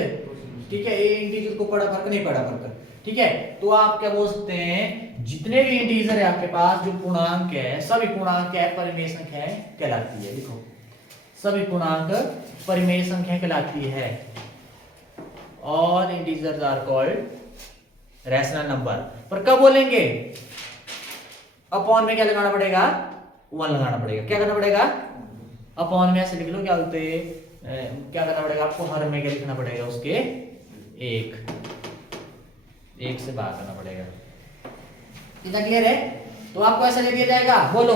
ठीक है। ए इंटीजर को पड़ा फर्क नहीं पड़ा फर्क, ठीक है। तो आप क्या बोल सकते हैं, जितने भी इंटीजर है आपके पास जो पूर्णांक है, सभी पूर्णांक है परिमेय संख्याएं कहलाती है। देखो सभी पूर्णांक परिमेय संख्या कहलाती है, और integers are called rational number. पर कब बोलेंगे? अपॉन में क्या लगाना पड़ेगा? 1 लगाना पड़ेगा। क्या करना पड़ेगा? अपॉन में ऐसे लिख लो, क्या बोलते क्या करना पड़ेगा आपको? हर में क्या लिखना पड़ेगा? उसके 1 से भाग करना पड़ेगा। इतना क्लियर है? तो आपको ऐसा ले दिया जाएगा, बोलो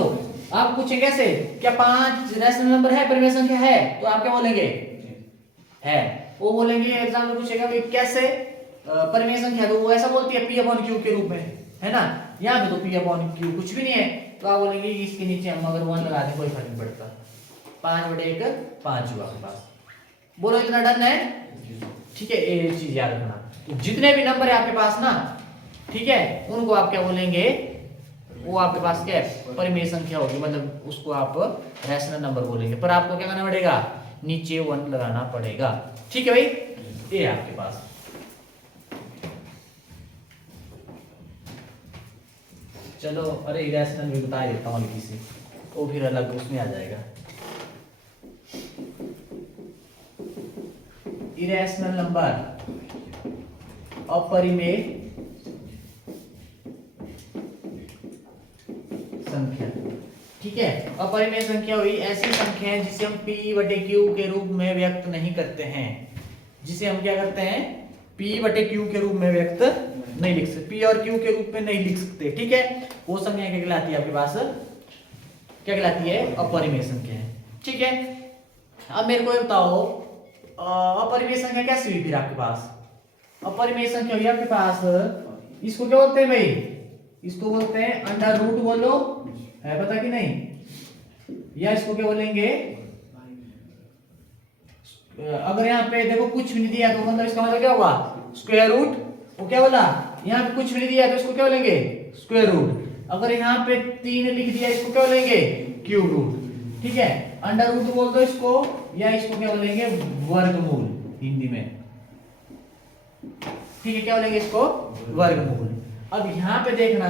आप पूछेंगे कैसे, क्या 5 रैशनल नंबर है, परिमेय संख्या है? तो आप क्या बोलेंगे? है। वो बोलेंगे एग्जाम में पूछेगा भाई कैसे परिमेय संख्या, तो वो ऐसा बोलती है p अपॉन q के रूप में, है ना। यहाँ पे तो p अपॉन q कुछ भी नहीं है, तो आप बोलेंगे इसके नीचे हम अगर 1 लगा दें कोई फर्क नहीं पड़ता। 5/1 5 हुआ आपके पास। बोलो इतना डन है? ठीक है, ये चीज याद रखना। तो जितने भी नंबर है आपके पास ना, ठीक है, उनको आप क्या बोलेंगे? वो आपके पास क्या है? परिमेय संख्या होगी, मतलब उसको आप रैशनल नंबर बोलेंगे। पर आपको क्या करना पड़ेगा? नीचे 1 लगाना पड़ेगा, ठीक है भाई। ये आपके पास चलो, अरे इरेशनल भी बता देता हूँ हल्की सी, वो फिर अलग उसमें आ जाएगा। इरेशनल नंबर अपरिमेय संख्या, ठीक है। अपरिमेय संख्या हुई ऐसी संख्या है जिसे हम p/q के रूप में व्यक्त नहीं करते हैं। जिसे हम क्या करते हैं? p/q के रूप में व्यक्त नहीं लिख सकते, p और q के रूप में नहीं लिख सकते, ठीक है। वो संख्या क्या कहलाती है आपके पास? क्या कहलाती है? अपरिमेय संख्या है, ठीक है। अब मेरे को ये बताओ, अपरिमेय संख्या कैसी हुई फिर आपके पास? अपरिमेय संख्या हुई आपके पास, इसको क्या बोलते हैं भाई? इसको बोलते हैं अंडर रूट, बोलो है पता कि नहीं? या इसको क्या बोलेंगे? अगर यहाँ पे देखो कुछ भी नहीं दिया तो मतलब इसका मतलब क्या हुआ? Square root. वो क्या बोला? यहाँ पे कुछ भी नहीं दिया है तो इसको क्या बोलेंगे स्क्वायर रूट। अगर यहाँ पे 3 लिख दिया इसको क्या बोलेंगे क्यूब रूट। ठीक है, अंडर रूट बोल दो इसको, या इसको क्या बोलेंगे वर्गमूल हिंदी में। ठीक है, क्या बोलेंगे इसको वर्गमूल। अब यहाँ पे देखना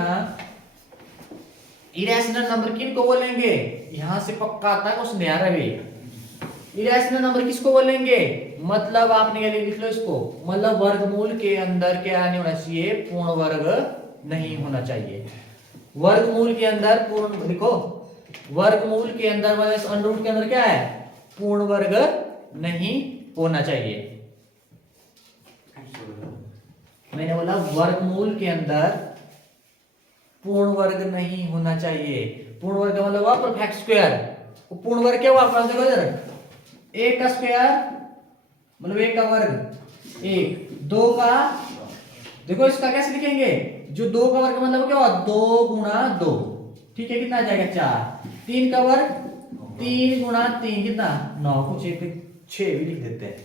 इरेशनल नंबर किनको बोलेंगे, यहां से पक्का आता है क्वेश्चन यार। अभी इरेशनल नंबर किसको बोलेंगे, मतलब आपने क्या लिख लो इसको, मतलब वर्गमूल के अंदर क्या नहीं होना चाहिए, पूर्ण वर्ग नहीं होना चाहिए। वर्गमूल के अंदर पूर्ण, देखो वर्गमूल के अंदर मतलब अंडर रूट के अंदर क्या है, पूर्ण वर्ग नहीं होना चाहिए। मैंने बोला वर्गमूल के अंदर पूर्ण वर्ग नहीं होना चाहिए। पूर्ण वर्ग का मतलब हुआ परफेक्ट स्क्वायर। पूर्ण वर्ग क्या हुआ आपके पास, देखो इधर, 1 का स्क्वायर मतलब 1 का वर्ग 1, 2 का, देखो इसका कैसे लिखेंगे, जो 2 का वर्ग मतलब क्या हुआ 2 गुणा 2। ठीक है, कितना आ जाएगा 4। 3 का वर्ग 3 गुणा 3 कितना 9, कुछ एक 6 भी लिख देते हैं।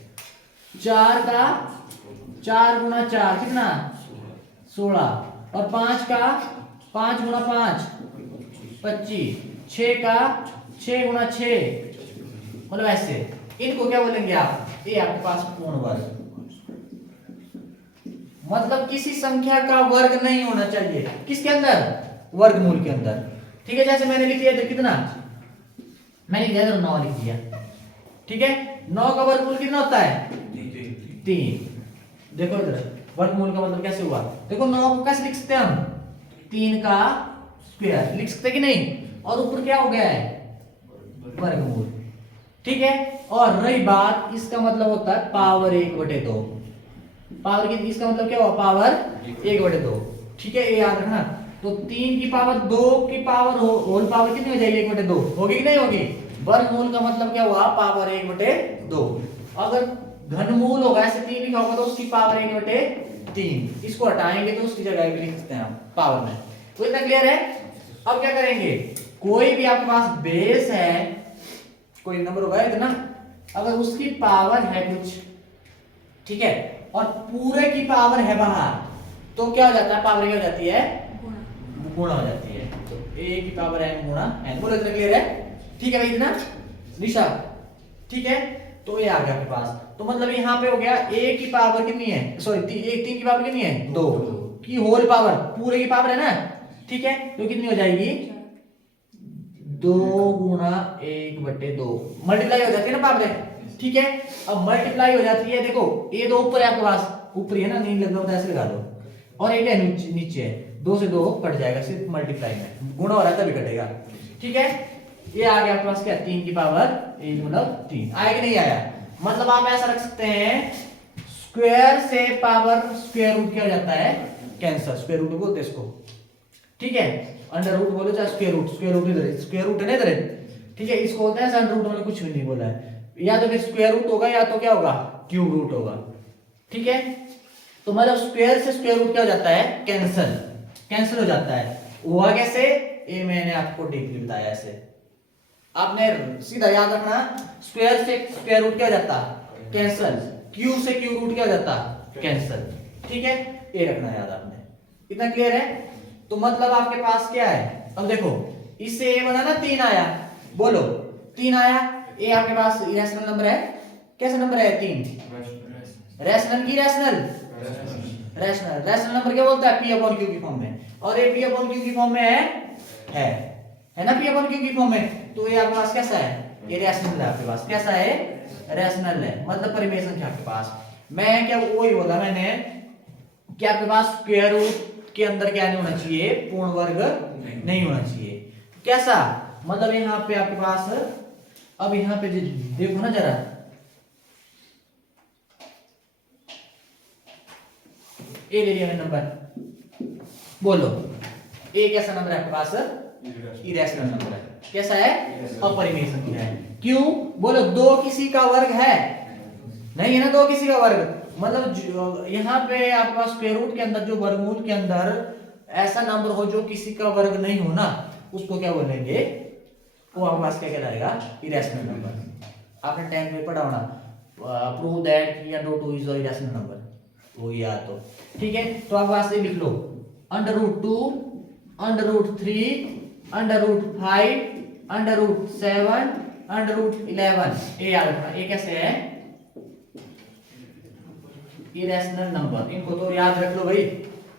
4 का 4 गुणा 4 कितना 16, और 5 का 5 गुणा 5 25, 6 का 6 गुणा 6 मतलब ऐसे। इनको क्या बोलेंगे आप, ये आपके पास पूर्ण वर्ग, मतलब किसी संख्या का वर्ग नहीं होना चाहिए किसके अंदर, वर्गमूल के अंदर। ठीक है, जैसे मैंने लिख दिया इधर कितना, मैंने लिख दिया 9 लिख दिया। ठीक है, 9 का वर्गमूल कितना होता है 3। देखो इधर वर्गमूल का मतलब कैसे हुआ, देखो 9 को कैसे लिख सकते हैं हम, 3 का स्क्वायर लिख सकते हैं कि नहीं, और ऊपर क्या हो गया है वर्गमूल। ठीक है, और रही बात इसका मतलब होता है पावर 1/2। पावर की इसका मतलब क्या हुआ, पावर 1/2। ठीक है, ये याद रखना। तो 3 की पावर 2 की पावर होल पावर कितनी हो जाएगी 1/2, होगी कि नहीं होगी। वर्गमूल का मतलब क्या हुआ, पावर 1/2। अगर घनमूल होगा ऐसे 3 लिखा होगा तो उसकी पावर 1/3, इसको हटाएंगे तो उसकी जगह भी लिख सकते हैं हम पावर में। तो इतना क्लियर है। अब क्या करेंगे, कोई भी आपके पास बेस है, कोई नंबर होगा इतना, अगर उसकी पावर है कुछ, ठीक है, और पूरे की पावर है बाहर, तो क्या हो जाता है, पावर क्या हो जाती है गुणा हो जाती है। तो a की पावर n गुणा n। बोलो इतना क्लियर है। ठीक है भाई, इतना निशा, ठीक है। तो ये आ गया आपके पास, तो मतलब यहाँ पे हो गया a की पावर कितनी है, सॉरी 3 की पावर कितनी है 2 की होल पावर, पूरे की पावर है ना। ठीक है, तो कितनी हो जाएगी 2 गुणा 1/2, मल्टीप्लाई हो जाती है ना पावर। ठीक है, अब मल्टीप्लाई हो जाती है, देखो ये 2 ऊपर है आपके पास, ऊपर है ना, नहीं लग रहा ऐसे लगा दो, और एक है नीचे है, 2 से 2 कट जाएगा, सिर्फ मल्टीप्लाई में गुणा हो रहा है तभी कटेगा। ठीक है, ये आ गया आपके पास क्या 3 की पावर 1 मतलब 3 आया कि नहीं आया। मतलब आप ऐसा रख सकते हैं, स्क्वायर से पावर स्क्वायर रूट क्या हो जाता है कैंसर, स्क्वायर रूट बोलते हैं इसको। ठीक है, अंडर रूट बोलो चाहे स्क्वायर रूट, स्क्वायर रूट इधर, स्क्वायर रूट है ना इधर। ठीक है, इसको बोलते हैं अंडर रूट, मैंने कुछ भी नहीं बोला है, या तो फिर स्क्वायर रूट होगा या तो क्या होगा क्यूब रूट होगा। ठीक है, तो मतलब स्क्वायर से स्क्वायर रूट क्या हो जाता है कैंसल, कैंसिल हो जाता है। हुआ कैसे, ये मैंने आपको डीपली बताया ऐसे, आपने सीधा याद रखना, स्क्वायर से स्क्वायर रूट क्या हो जाता कैंसल, क्यूब से क्यूब रूट क्या हो जाता कैंसल। ठीक है, ये रखना याद आपने। इतना क्लियर है। तो मतलब आपके पास क्या है, अब देखो इससे ये बना ना 3 आया, बोलो 3 आया, ये आपके पास रैशनल नंबर है, कैसा नंबर है 3, रैशनल की रैशनल, रैशनल, रैशनल नंबर क्या बोलता है p अपॉन q की फॉर्म में, और ये p अपॉन q की फॉर्म में है ना, p अपॉन q की फॉर्म में। तो ये आपके पास कैसा है, ये रैशनल है आपके पास, कैसा है रैशनल है, मतलब परिमेय संख्या आपके पास। मैं क्या वही बोला मैंने कि आपके पास स्क्वायर रूट के अंदर क्या नहीं होना चाहिए, पूर्ण वर्ग नहीं होना चाहिए। कैसा, मतलब यहाँ पे आपके पास, अब यहाँ पे देखो ना जरा, ए ले लिया मैंने नंबर, बोलो ए कैसा नंबर है आपके पास, इरेशनल नंबर है। कैसा है, अपरिमेय संख्या है। क्यों, बोलो 2 किसी का वर्ग है नहीं है ना, 2 किसी का वर्ग, मतलब यहाँ पे आपके पास स्क्वायर रूट के अंदर जो वर्गमूल के अंदर ऐसा नंबर हो जो किसी का वर्ग नहीं हो ना, उसको क्या बोलेंगे, वो आपके पास क्या कहलाएगा इरेशनल नंबर। आपने 10th में पढ़ा होना, प्रूव दैट कि √2 इज अ इरेशनल नंबर। वो या तो ठीक है। तो आप वहां से लिख लो √2 √3 √5 √7 √11। ये याद रखना, ये कैसे है इरेशनल नंबर। इनको तो याद रख लो भाई,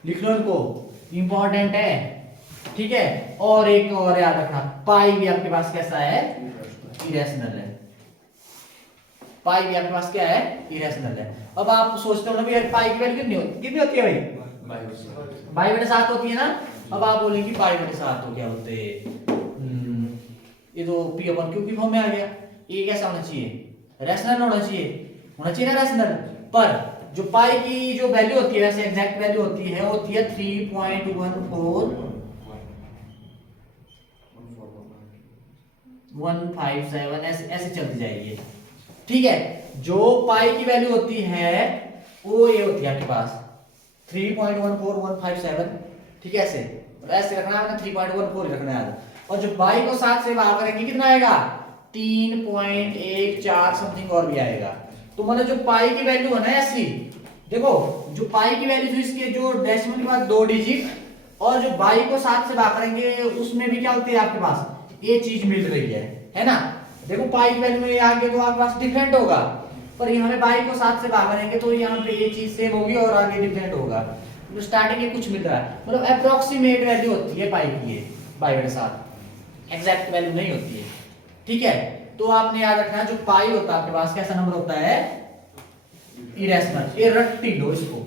लिख लो इनको, इंपॉर्टेंट है ठीक है। और एक और याद रखना, पाई भी आपके पास कैसा है इरेशनल है। पाई भी आपके पास क्या है इरेशनल है। अब आप सोचते हो ना यार पाई की वैल्यू कितनी होती है भाई, बाई बटे 7 होती है ना। अब आप बोलेंगे पाई बटे 7 तो क्या होते, ये तो पी अपन क्यू की फॉर्म में आ गया। ये कैसा होना चाहिए रैशनल होना चाहिए ना रैशनल। पर जो पाई की जो वैल्यू होती है वैसे एग्जैक्ट वैल्यू होती है 3.14157 ऐसे चलती जाएगी ठीक है। जो पाई की वैल्यू होती है वो ये होती है आपके पास 3.14157 ठीक है। ऐसे रखना है ना, 3.14 रखना है। और जो बाई को 7 से भाग करेंगे कितना आएगा 3.14 समथिंग और भी आएगा। तो मतलब जो पाई की वैल्यू है ना ऐसी, देखो जो पाई की वैल्यू जो इसके जो डेसिमल के बाद 2 डिजिट और जो बाई को 7 से भाग करेंगे उसमें भी क्या होती है आपके पास ये चीज मिल रही है ना। देखो पाई की वैल्यू में आगे तो आपके पास डिफरेंट होगा, पर यहाँ पे बाई को 7 से भाग करेंगे तो यहाँ पे ये चीज सेम होगी और आगे डिफरेंट होगा। तो स्टार्टिंग में कुछ मिल रहा है, मतलब अप्रोक्सीमेट वैल्यू होती है पाई की, बाई बटे 7 एग्जैक्ट वैल्यू नहीं होती है ठीक है। तो आपने याद रखना जो पाई होता है आपके पास कैसा नंबर होता है इरेशनल। ये रट्टी लो इसको,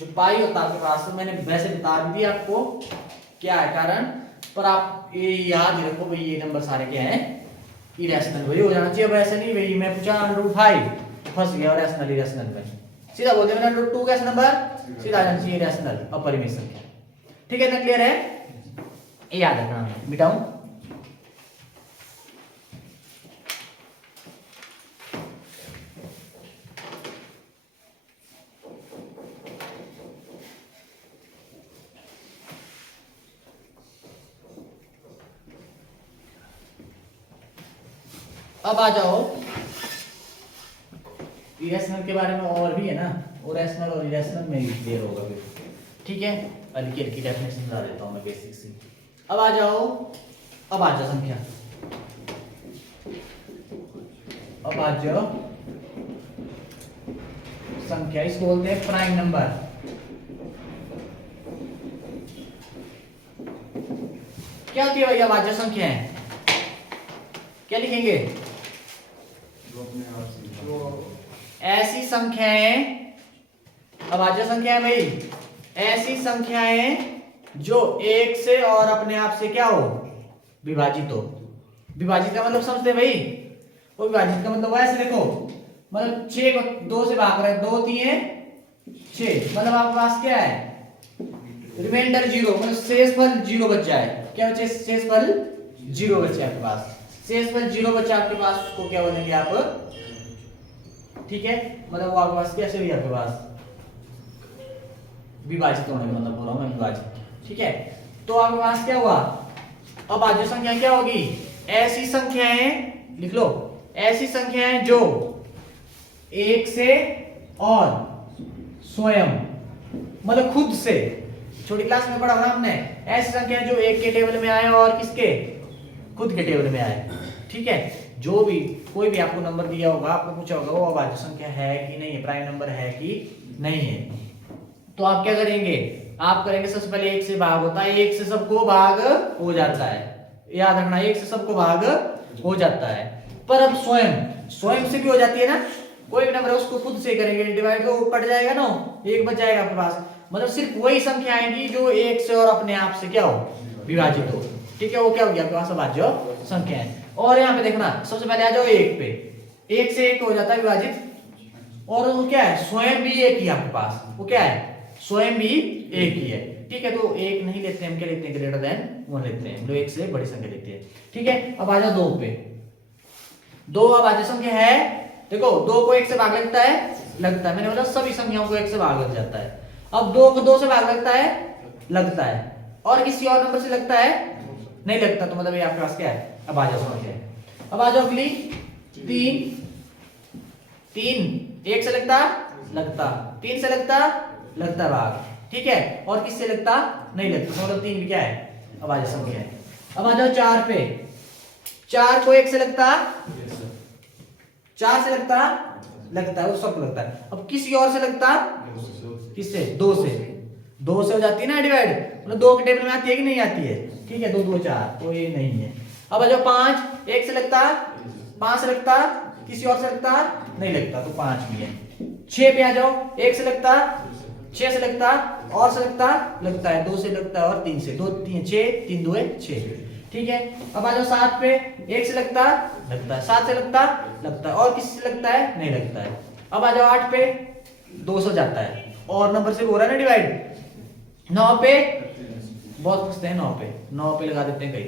जो पाई होता है आपके पास, तो मैंने वैसे बता दी थी आपको क्या है कारण, पर आप ये याद ही रखो भाई ये नंबर सारे क्या है इरेशनल वही हो जाना चाहिए। अब ऐसा नहीं भाई मैं पूछा √5 फंस गया रैशनल इरेशनल में, सीधा बोलते हैं √2 कैसा नंबर सीधा आ जाना चाहिए रैशनल अपरिमेय संख्या ठीक है। इतना क्लियर है, ये याद रखना मिटाऊं। अब आ जाओ इरेशनल के बारे में, और भी है ना, और रैशनल और इरेशनल में ही क्लियर होगा फिर ठीक है। हल्की हल्की डेफिनेशन बता देता हूं मैं बेसिक सी। अब आ जाओ संख्या, अब आ जाओ संख्या, इसको बोलते हैं प्राइम नंबर। क्या होती है भैया अभाज्य संख्याएं, क्या लिखेंगे ऐसी संख्याएं, अभाज्य संख्या है भाई ऐसी संख्याएं जो एक से और अपने आप से क्या हो विभाजित हो। विभाजित का मतलब समझते भाई, वो विभाजित का मतलब ऐसे देखो, मतलब 6 को 2 से भाग रहे हैं, 2 3 6, मतलब आपके पास क्या है रिमाइंडर 0, मतलब शेषफल 0 बच जाए। क्या बचे शेषफल 0 बचे आपके पास, शेषफल 0 बचा आपके पास, उसको क्या बोलेंगे आप ठीक है। मतलब वो आपके पास कैसे हुई आपके पास विभाजित होने का मतलब बोल रहा हूं मैं विभाजित ठीक है। तो आपके पास क्या हुआ अभाज्य संख्या क्या होगी ऐसी संख्याएं, लिख लो ऐसी संख्याएं जो एक से और स्वयं मतलब खुद से, छोटी क्लास में पढ़ा ना हमने, ऐसी संख्याएं जो एक के टेबल में आए और किसके खुद के टेबल में आए ठीक है। जो भी कोई भी आपको नंबर दिया होगा, आपको पूछा होगा वो अभाज्य संख्या है कि नहीं है, प्राइम नंबर है कि नहीं है, तो आप क्या करेंगे, आप करेंगे सबसे पहले 1 से भाग होता है, 1 से सबको भाग हो जाता है, याद रखना 1 से सबको भाग हो जाता है। पर अब स्वयं से भी हो जाती है ना, कोई भी नंबर है उसको खुद से करेंगे डिवाइड तो कट जाएगा ना, 1 बच जाएगा आपके पास। मतलब सिर्फ वही संख्या आएगी जो 1 से और अपने आप से क्या हो विभाजित हो ठीक है, वो क्या हो गया आपके पास अभाज्य संख्या है। और यहाँ पे देखना सबसे पहले आ जाओ 1 पे, 1 से 1 हो जाता है विभाजित, और वो क्या है स्वयं भी 1 ही आपके पास, वो क्या है स्वयं भी 1 ही है ठीक है। तो 1 नहीं लेते हम, क्या लेते हैं ग्रेटर देन 1 लेते हैं, जो 1 से बड़ी संख्या लेते हैं ठीक है। अब आ जाओ 2 पे, 2 अभाज्य संख्या है, देखो 2 को 1 से भाग लगता है, मैंने बोला सभी संख्याओं को 1 से भाग लग जाता है। अब 2 को 2 से भाग लगता है और किसी और नंबर से लगता है नहीं लगता, तो मतलब ये आपके पास क्या है अभाज्य संख्या है। अब आ जाओ अगली 3 1 से लगता लगता, 3 से लगता भाग, ठीक है, और किससे लगता नहीं लगता, मतलब 3 भी क्या है अभाज्य संख्या है। अब आ जाओ 4 पे, 4 को 1 से लगता, 4 से लगता है, वो सब लगता है। अब किसी और से लगता, किससे, 2 से, 2 से हो जाती है ना डिवाइड, मतलब 2 के टेबल में आती है कि नहीं आती है, ठीक है, 2 2 4, तो ये नहीं है। अब आ जाओ 5, 1 से लगता, 5 से लगता, किसी और से लगता नहीं लगता, तो 5 भी है। 6 पे आ जाओ, 1 से लगता, 6 से लगता, और से लगता है, 2 से लगता है और 3 से, 2 3 6, 3 2 6, ठीक है। अब आ जाओ 7 पे, 1 से लगता है, 7 से लगता है, और किसी से लगता है नहीं लगता है। अब आ जाओ 8 पे, 2 से जाता है, और नंबर से हो रहा है ना डिवाइड। 9 पे बहुत फंसते हैं, 9 पे लगा देते हैं कई,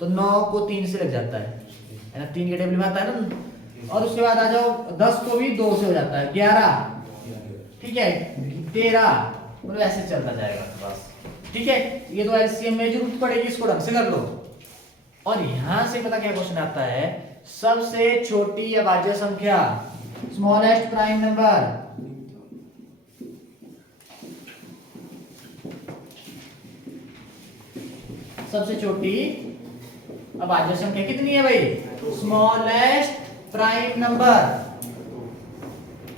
तो 9 को 3 से लग जाता है ना, 3 के टेबल में आता है ना। और उसके बाद आ जाओ 10 को भी 2 से हो जाता है, 11, ठीक है, 13, मतलब ऐसे चलता जाएगा बस, ठीक है। ये तो एलसीएम में जरूरत पड़ेगी, इसको ढंग से कर लो। और यहां से पता क्या क्वेश्चन आता है, सबसे छोटी अभाज्य संख्या, स्मॉलेस्ट प्राइम नंबर, सबसे छोटी अभाज्य संख्या कितनी है भाई, स्मॉलेस्ट प्राइम नंबर,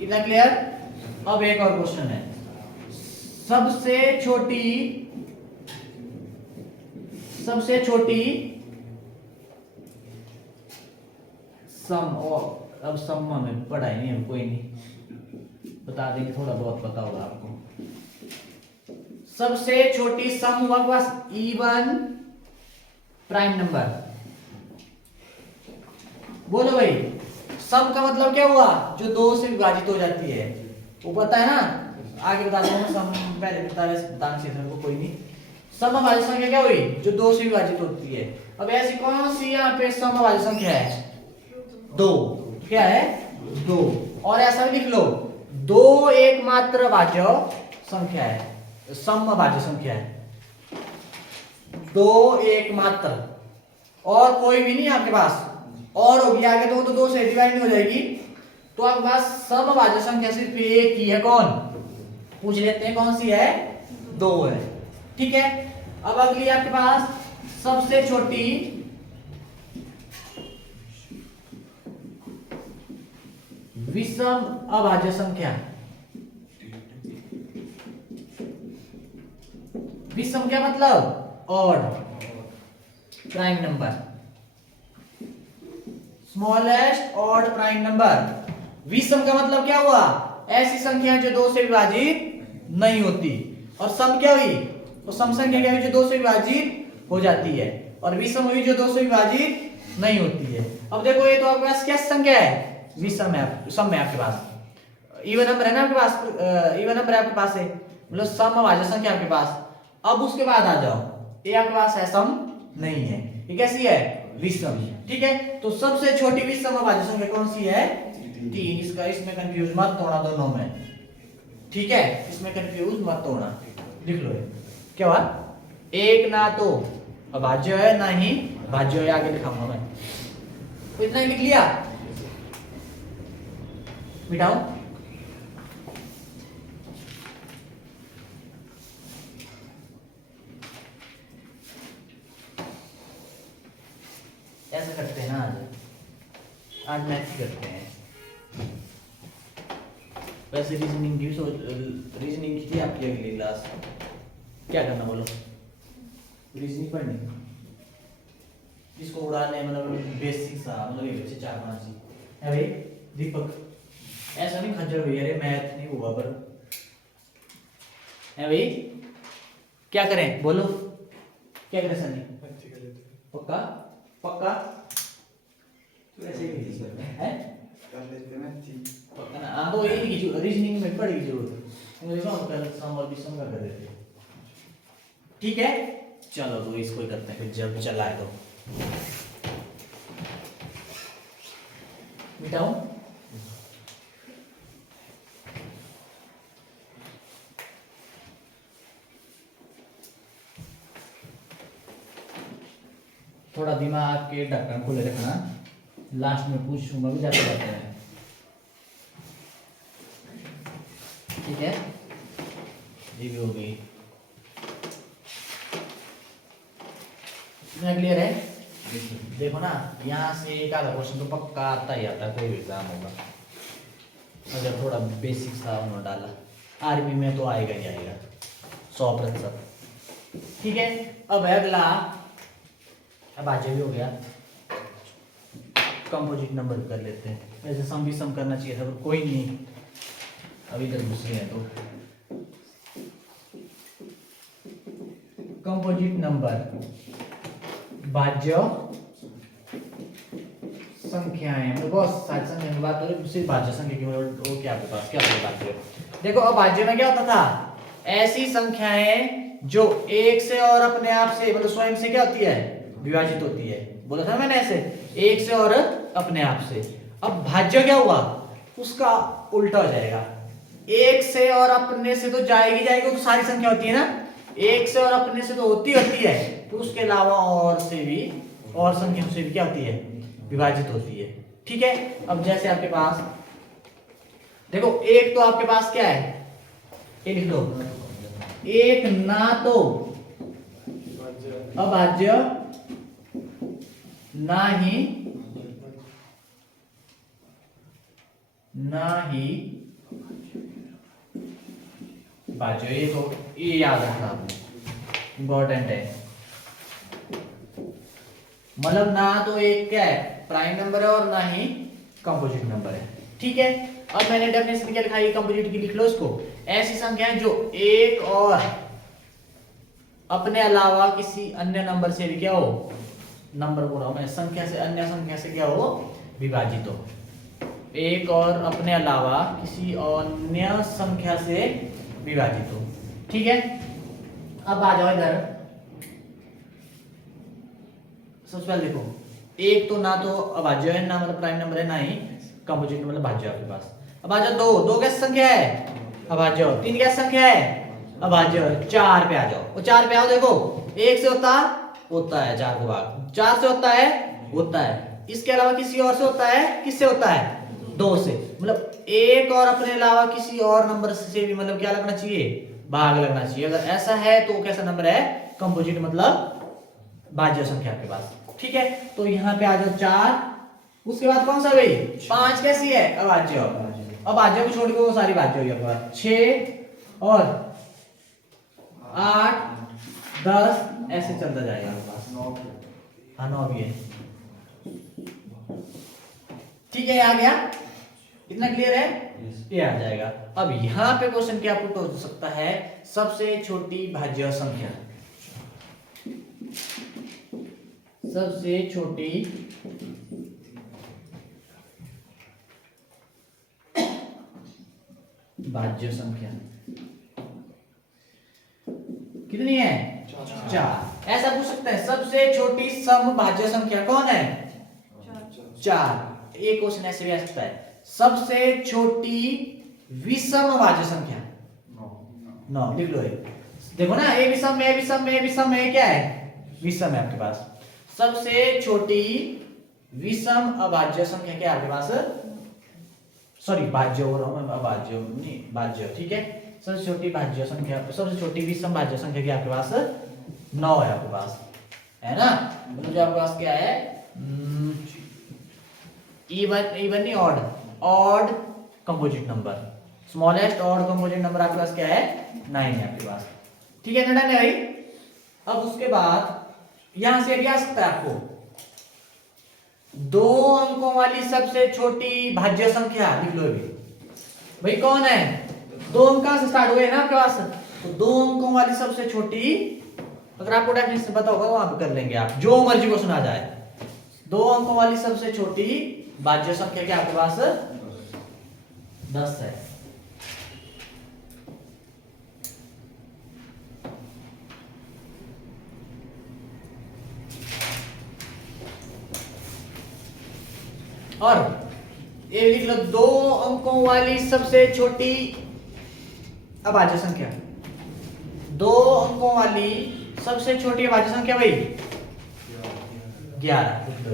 इतना क्लियर। अब एक और क्वेश्चन है, सबसे छोटी सम, और अब सम में पढ़ाई नहीं है, कोई नहीं, बता देंगे, थोड़ा बहुत पता होगा आपको। सबसे छोटी सम हुआ बस इवन प्राइम नंबर, बोलो भाई, सम का मतलब क्या हुआ, जो 2 से विभाजित हो जाती है, वो पता है ना, आगे बता दूंगा, सम पहले बताना चाहिए था, कोई नहीं। सम अभाज्य संख्या क्या हुई, जो 2 से विभाजित होती है। अब ऐसी कौन सी यहाँ पे सम अभाज्य संख्या है, 2, क्या है 2, और ऐसा भी लिख लो, 2 एकमात्र अभाज्य संख्या है, सम अभाज्य संख्या है, 2 एकमात्र, और कोई भी नहीं आपके पास, और होगी आगे तो 2 से डिवाइड नहीं हो जाएगी, तो आपके पास सम अभाज्य संख्या सिर्फ एक ही है, कौन, पूछ लेते हैं कौन सी है, 2 है, ठीक है। अब अगली आपके पास सबसे छोटी विषम अभाज्य संख्या, विषम क्या मतलब, odd prime number, smallest odd prime number. विषम का मतलब क्या हुआ, ऐसी संख्या जो 2 से विभाजित नहीं होती, और सम क्या हुई, तो सम संख्या क्या हुई, जो 2 से विभाजित हो जाती है, और विषम हुई जो 2 से विभाजित नहीं होती है। अब देखो ये तो आपके पास क्या संख्या है, विषम है, सम है आपके पास, इवन नंबर है ना आपके पास, इवन नंबर आपके पास है, मतलब सम अभाज्य संख्या आपके पास। अब उसके बाद आ जाओ, ये आपके पास है सम नहीं है, ये कैसी है, विषम, ठीक है। तो सबसे छोटी विषम अभाज्य संख्या कौन सी है, 3, इसका इसमें कंफ्यूज मत होना दोनों में, ठीक है, इसमें कंफ्यूज मत होना, लिख लो क्या हुआ, एक ना तो अभाज्य है ना ही भाज्य है, आगे लिखाऊंगा मैं, तो इतना ही लिख लिया, मिटाओ। ऐसा करते हैं ना, आज मैथ करते हैं, वैसे रीजनिंग की रीजनिंग की थी आपकी अगली क्लास, क्या करना बोलो, रीजनिंग पढ़नी, इसको उड़ाने, मतलब बेसिक सा, मतलब ये बच्चे 4-5 है भाई। दीपक ऐसा नहीं खज्जर हुई, अरे मैथ नहीं हुआ पर है भाई, क्या करें बोलो, क्या करें सनी, पक्का पक्का, तो ऐसे ही है पक्का ना, हाँ तो यही की रीजनिंग में पड़ेगी जरूरत, मुझे ना कल सम और विषम का कर देते, ठीक है। चलो तो इसको ही करते हैं फिर, जब चला है तो मिटाओ। थोड़ा दिमाग के ढक्कन खुले रखना, लास्ट में पूछूंगा भी, जाते जाते हैं। ठीक है, ये भी हो गई। इतना क्लियर है? देखो ना, यहाँ से एक आधा क्वेश्चन तो पक्का आता ही आता है, कोई भी एग्जाम होगा अगर थोड़ा बेसिक सा उन्होंने डाला। आर्मी में तो आएगा ही आएगा 100%। ठीक है, अब है अगला, अब आज भी हो गया, कंपोजिट नंबर कर लेते हैं। वैसे सम भी सम करना चाहिए था पर कोई नहीं, अभी तक दूसरे हैं तो। कंपोजिट नंबर भाज्य संख्याएं, मतलब बहुत सारी संख्या की बात हो रही है, सिर्फ भाज्य संख्या की। वो क्या आपके पास क्या बात है? देखो अब भाज्य में क्या होता था, ऐसी संख्याएं जो एक से और अपने आप से मतलब स्वयं से क्या होती है, विभाजित होती है। बोला था मैंने ऐसे, एक से और अपने आप से। अब भाज्य क्या हुआ, उसका उल्टा हो जाएगा। एक से और अपने से तो जाएगी जाएगी, तो सारी संख्या होती है ना, एक से और अपने से तो होती है, तो उसके अलावा और से भी, और संख्याओं से भी क्या होती है, विभाजित होती है। ठीक है, अब जैसे आपके पास देखो, एक तो आपके पास क्या है, ये लिख दो, एक ना तो अभाज्य ना ही भाज्य। ये तो ये याद रखना आपने, इंपॉर्टेंट है। मतलब ना तो एक क्या है, प्राइम नंबर है, और ना ही कंपोजिट नंबर है। ठीक है, अब मैंने डेफिनेशन क्या लिखा है कंपोजिट की, लिख लो इसको। ऐसी संख्याएं जो एक और अपने अलावा किसी अन्य नंबर से भी क्या हो, नंबर बोल रहा हूं मैं, संख्या से, अन्य संख्या से क्या हो, विभाजित हो। एक और अपने अलावा किसी अन्य संख्या से विभाजित हो। ठीक है, अब आ जाओ इधर। सबसे पहले देखो, एक तो ना तो अभाज्य है, ना मतलब प्राइम नंबर है, ना ही कंपोजिट मतलब भाज्य आपके पास। अब आ जाओ, दो कैसी संख्या है, अभाज्य। तीन कैसी संख्या है, अभाज्य। चार पे आ जाओ, वो चार पे आओ। देखो, एक से होता है चार को भाग, चार से होता है, इसके अलावा किसी और से होता है, किससे होता है, दो से। मतलब एक और अपने अलावा किसी और नंबर से भी मतलब क्या लगना चाहिए, भाग लगना चाहिए। अगर ऐसा है तो कैसा नंबर है, कंपोजिट मतलब भाज्य संख्या आपके पास। ठीक है, तो यहाँ पे आ जाओ चार, उसके बाद कौन सा भाई, पांच कैसी है, अभाज्य। अभाज्य को छोड़ के वो सारी भाज्य होगी आपके पास। 6 और 8 10 ऐसे चलता जाएगा आपके पास। हाँ 9 भी है। ठीक है, आ गया, इतना क्लियर है, ये आ जाएगा। अब यहाँ पे क्वेश्चन क्या पुट हो सकता है, सबसे छोटी भाज्य संख्या, सबसे छोटी भाज्य संख्या कितनी है, चार। ऐसा पूछ सकते हैं, सबसे छोटी समभाज्य संख्या कौन है, चार। एक क्वेश्चन ऐसे भी आ सकता है, सबसे छोटी विषम भाज्य संख्या 9। लिख लो, देखो ना, ए विषम में, विषम में क्या है, विषम है आपके पास। सबसे छोटी विषम अभाज्य संख्या क्या है आपके पास, सॉरी भाज्य हो रहा हूं मैं, अभाज्य नहीं भाज्य। ठीक है, सबसे छोटी भाज्य संख्या, सबसे छोटी विषम भाज्य संख्या क्या आपके पास, 9 है आपके पास, है ना। मतलब आपके पास क्या है, इवन नहीं, odd composite number, smallest odd composite number आपके पास क्या है, 9 है आपके पास। ठीक है, डन है भाई। अब उसके बाद यहां से भी आ सकता है आपको, 2 अंकों वाली सबसे छोटी भाज्य संख्या। लिख लो अभी भाई, कौन है, 2 अंक से स्टार्ट हुए ना आपके पास, तो 2 अंकों वाली सबसे छोटी, अगर आपको डेफिनेशन पता होगा वहां पे कर लेंगे आप, जो मर्जी को सुना जाए। 2 अंकों वाली सबसे छोटी भाज्य संख्या क्या आपके पास, 10 है। और ये लिख लो, 2 अंकों वाली सबसे छोटी अभाज्य संख्या, 2 अंकों वाली सबसे छोटी अभाज्य संख्या भाई 11। लिख लो,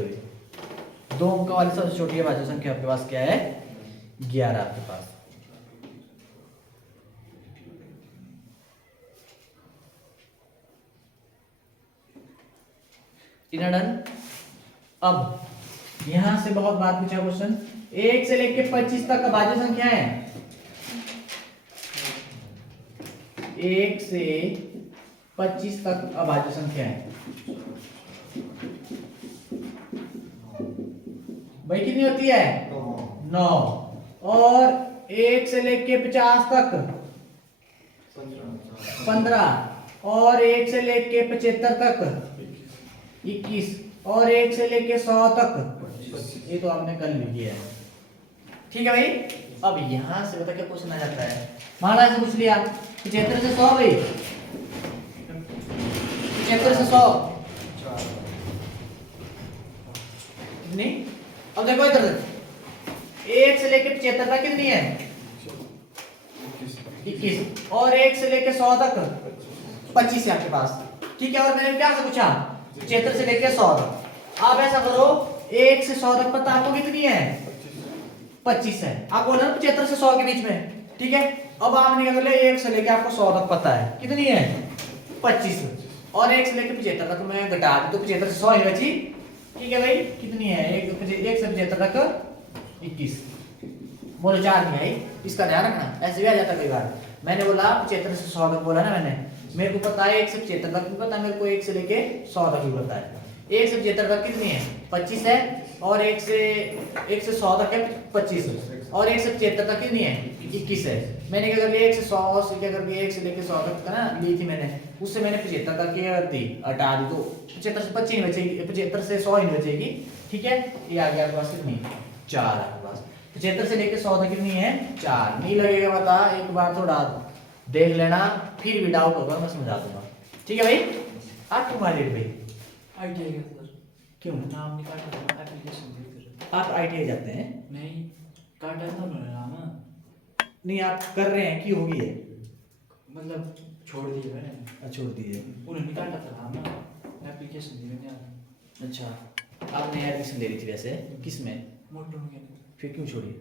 2 अंकों वाली सबसे छोटी अभाज्य संख्या आपके पास क्या है, 11 आपके पास। इतना डन। अब यहां से बहुत बात पूछा क्वेश्चन, 1 से लेके 25 तक अभाज्य संख्या है। 1 से 25 तक अभाज्य संख्या है भाई, कितनी होती है? 9। और 1 से लेके 50 तक 15, और 1 से लेके 75 तक 21, और 1 से लेके 100 तक, ये तो आपने कल भी किया है। ठीक है भाई। अब यहां से बता क्या क्वेश्चन आ जाता है, महाराज से पूछ लिया 75 से 100 भाई, 75 से 100 नहीं। अब देखो इधर 1 से लेके 75 तक कितनी है? 21, और 1 से लेके 100 तक 25 है आपके पास। ठीक है। और मैंने क्या से पूछा 75 से लेके 100 तक। आप ऐसा करो 1 से 100 तक पता आपको कितनी है? 25 है। आप बोला 75 से 100 के बीच में। ठीक है। अब आपने क्या कर लिया, 1 से लेके आपको 100 तक पता है कितनी है? 25, और 1 से लेके 75 तक मैं घटा दूं तो 75 से 100 ही बची। ठीक है भाई। कितनी है? 1 से 75 तक 21। बोलो 4 नहीं आई, इसका ध्यान रखना, ऐसे भी आ जाता कई बार। मैंने बोला 75 से 100 तक बोला ना मैंने, मेरे को पता है 1 से 75 तक भी पता है, मेरे को 1 से लेके 100 तक भी पता है। 1 से 75 तक कितनी है? 25 है, और 1 से 100 तक है 25, और 1 से 75 तक कितनी है? 21 है। मैंने क्या कर लिया 1 से 100 से क्या कर दिया, 1 से लेके 100 तक का ना ली थी मैंने, उससे मैंने 75 तक की कर दी, हटा दी तो 75 से 25 नहीं बचेगी, 75 से 100 ही नहीं बचेगी। ठीक है। ये आ गया आपके पास कितनी? 4 आपके पास। 75 से लेके 100 तक कितनी है? 4। नहीं लगेगा बता, एक बार थोड़ा देख लेना, फिर भी डाउट होगा मैं समझा दूंगा। ठीक है भाई। आप क्यों मारिए भाई? आईटीआई का सर, क्यों नाम नहीं काटा, एप्लीकेशन देकर आप आईटीआई जाते हैं? नहीं काटा था उन्होंने नाम, नहीं आप कर रहे हैं, की होगी है? मतलब छोड़ दिया मैंने, छोड़ दीजिए। उन्होंने काटा था नाम, एप्लीकेशन दी मैंने। अच्छा, आपने एडमिशन ले ली थी वैसे, किस में? मोटो मैकेनिक। फिर क्यों छोड़ी?